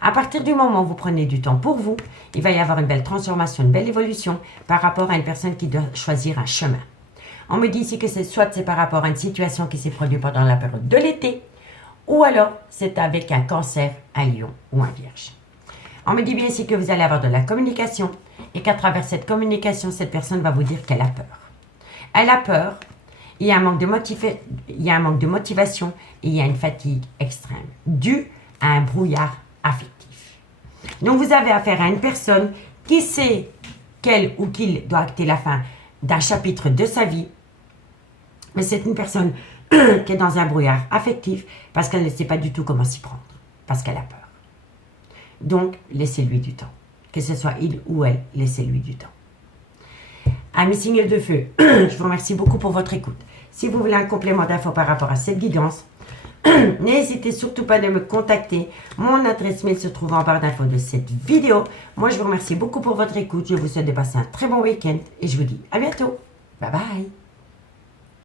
À partir du moment où vous prenez du temps pour vous, il va y avoir une belle transformation, une belle évolution par rapport à une personne qui doit choisir un chemin. On me dit ici que c'est par rapport à une situation qui s'est produite pendant la période de l'été, ou alors c'est avec un cancer, un lion ou un vierge. On me dit bien ici que vous allez avoir de la communication et qu'à travers cette communication, cette personne va vous dire qu'elle a peur. Elle a peur, il y a un manque de motivation et il y a une fatigue extrême due à un brouillard affectif. Donc vous avez affaire à une personne qui sait qu'elle ou qu'il doit acter la fin d'un chapitre de sa vie, mais c'est une personne qui est dans un brouillard affectif parce qu'elle ne sait pas du tout comment s'y prendre, parce qu'elle a peur. Donc, laissez-lui du temps. Que ce soit il ou elle, laissez-lui du temps. Amis signes de feu, je vous remercie beaucoup pour votre écoute. Si vous voulez un complément d'infos par rapport à cette guidance, n'hésitez surtout pas de me contacter. Mon adresse mail se trouve en barre d'infos de cette vidéo. Moi, je vous remercie beaucoup pour votre écoute. Je vous souhaite de passer un très bon week-end et je vous dis à bientôt. Bye bye.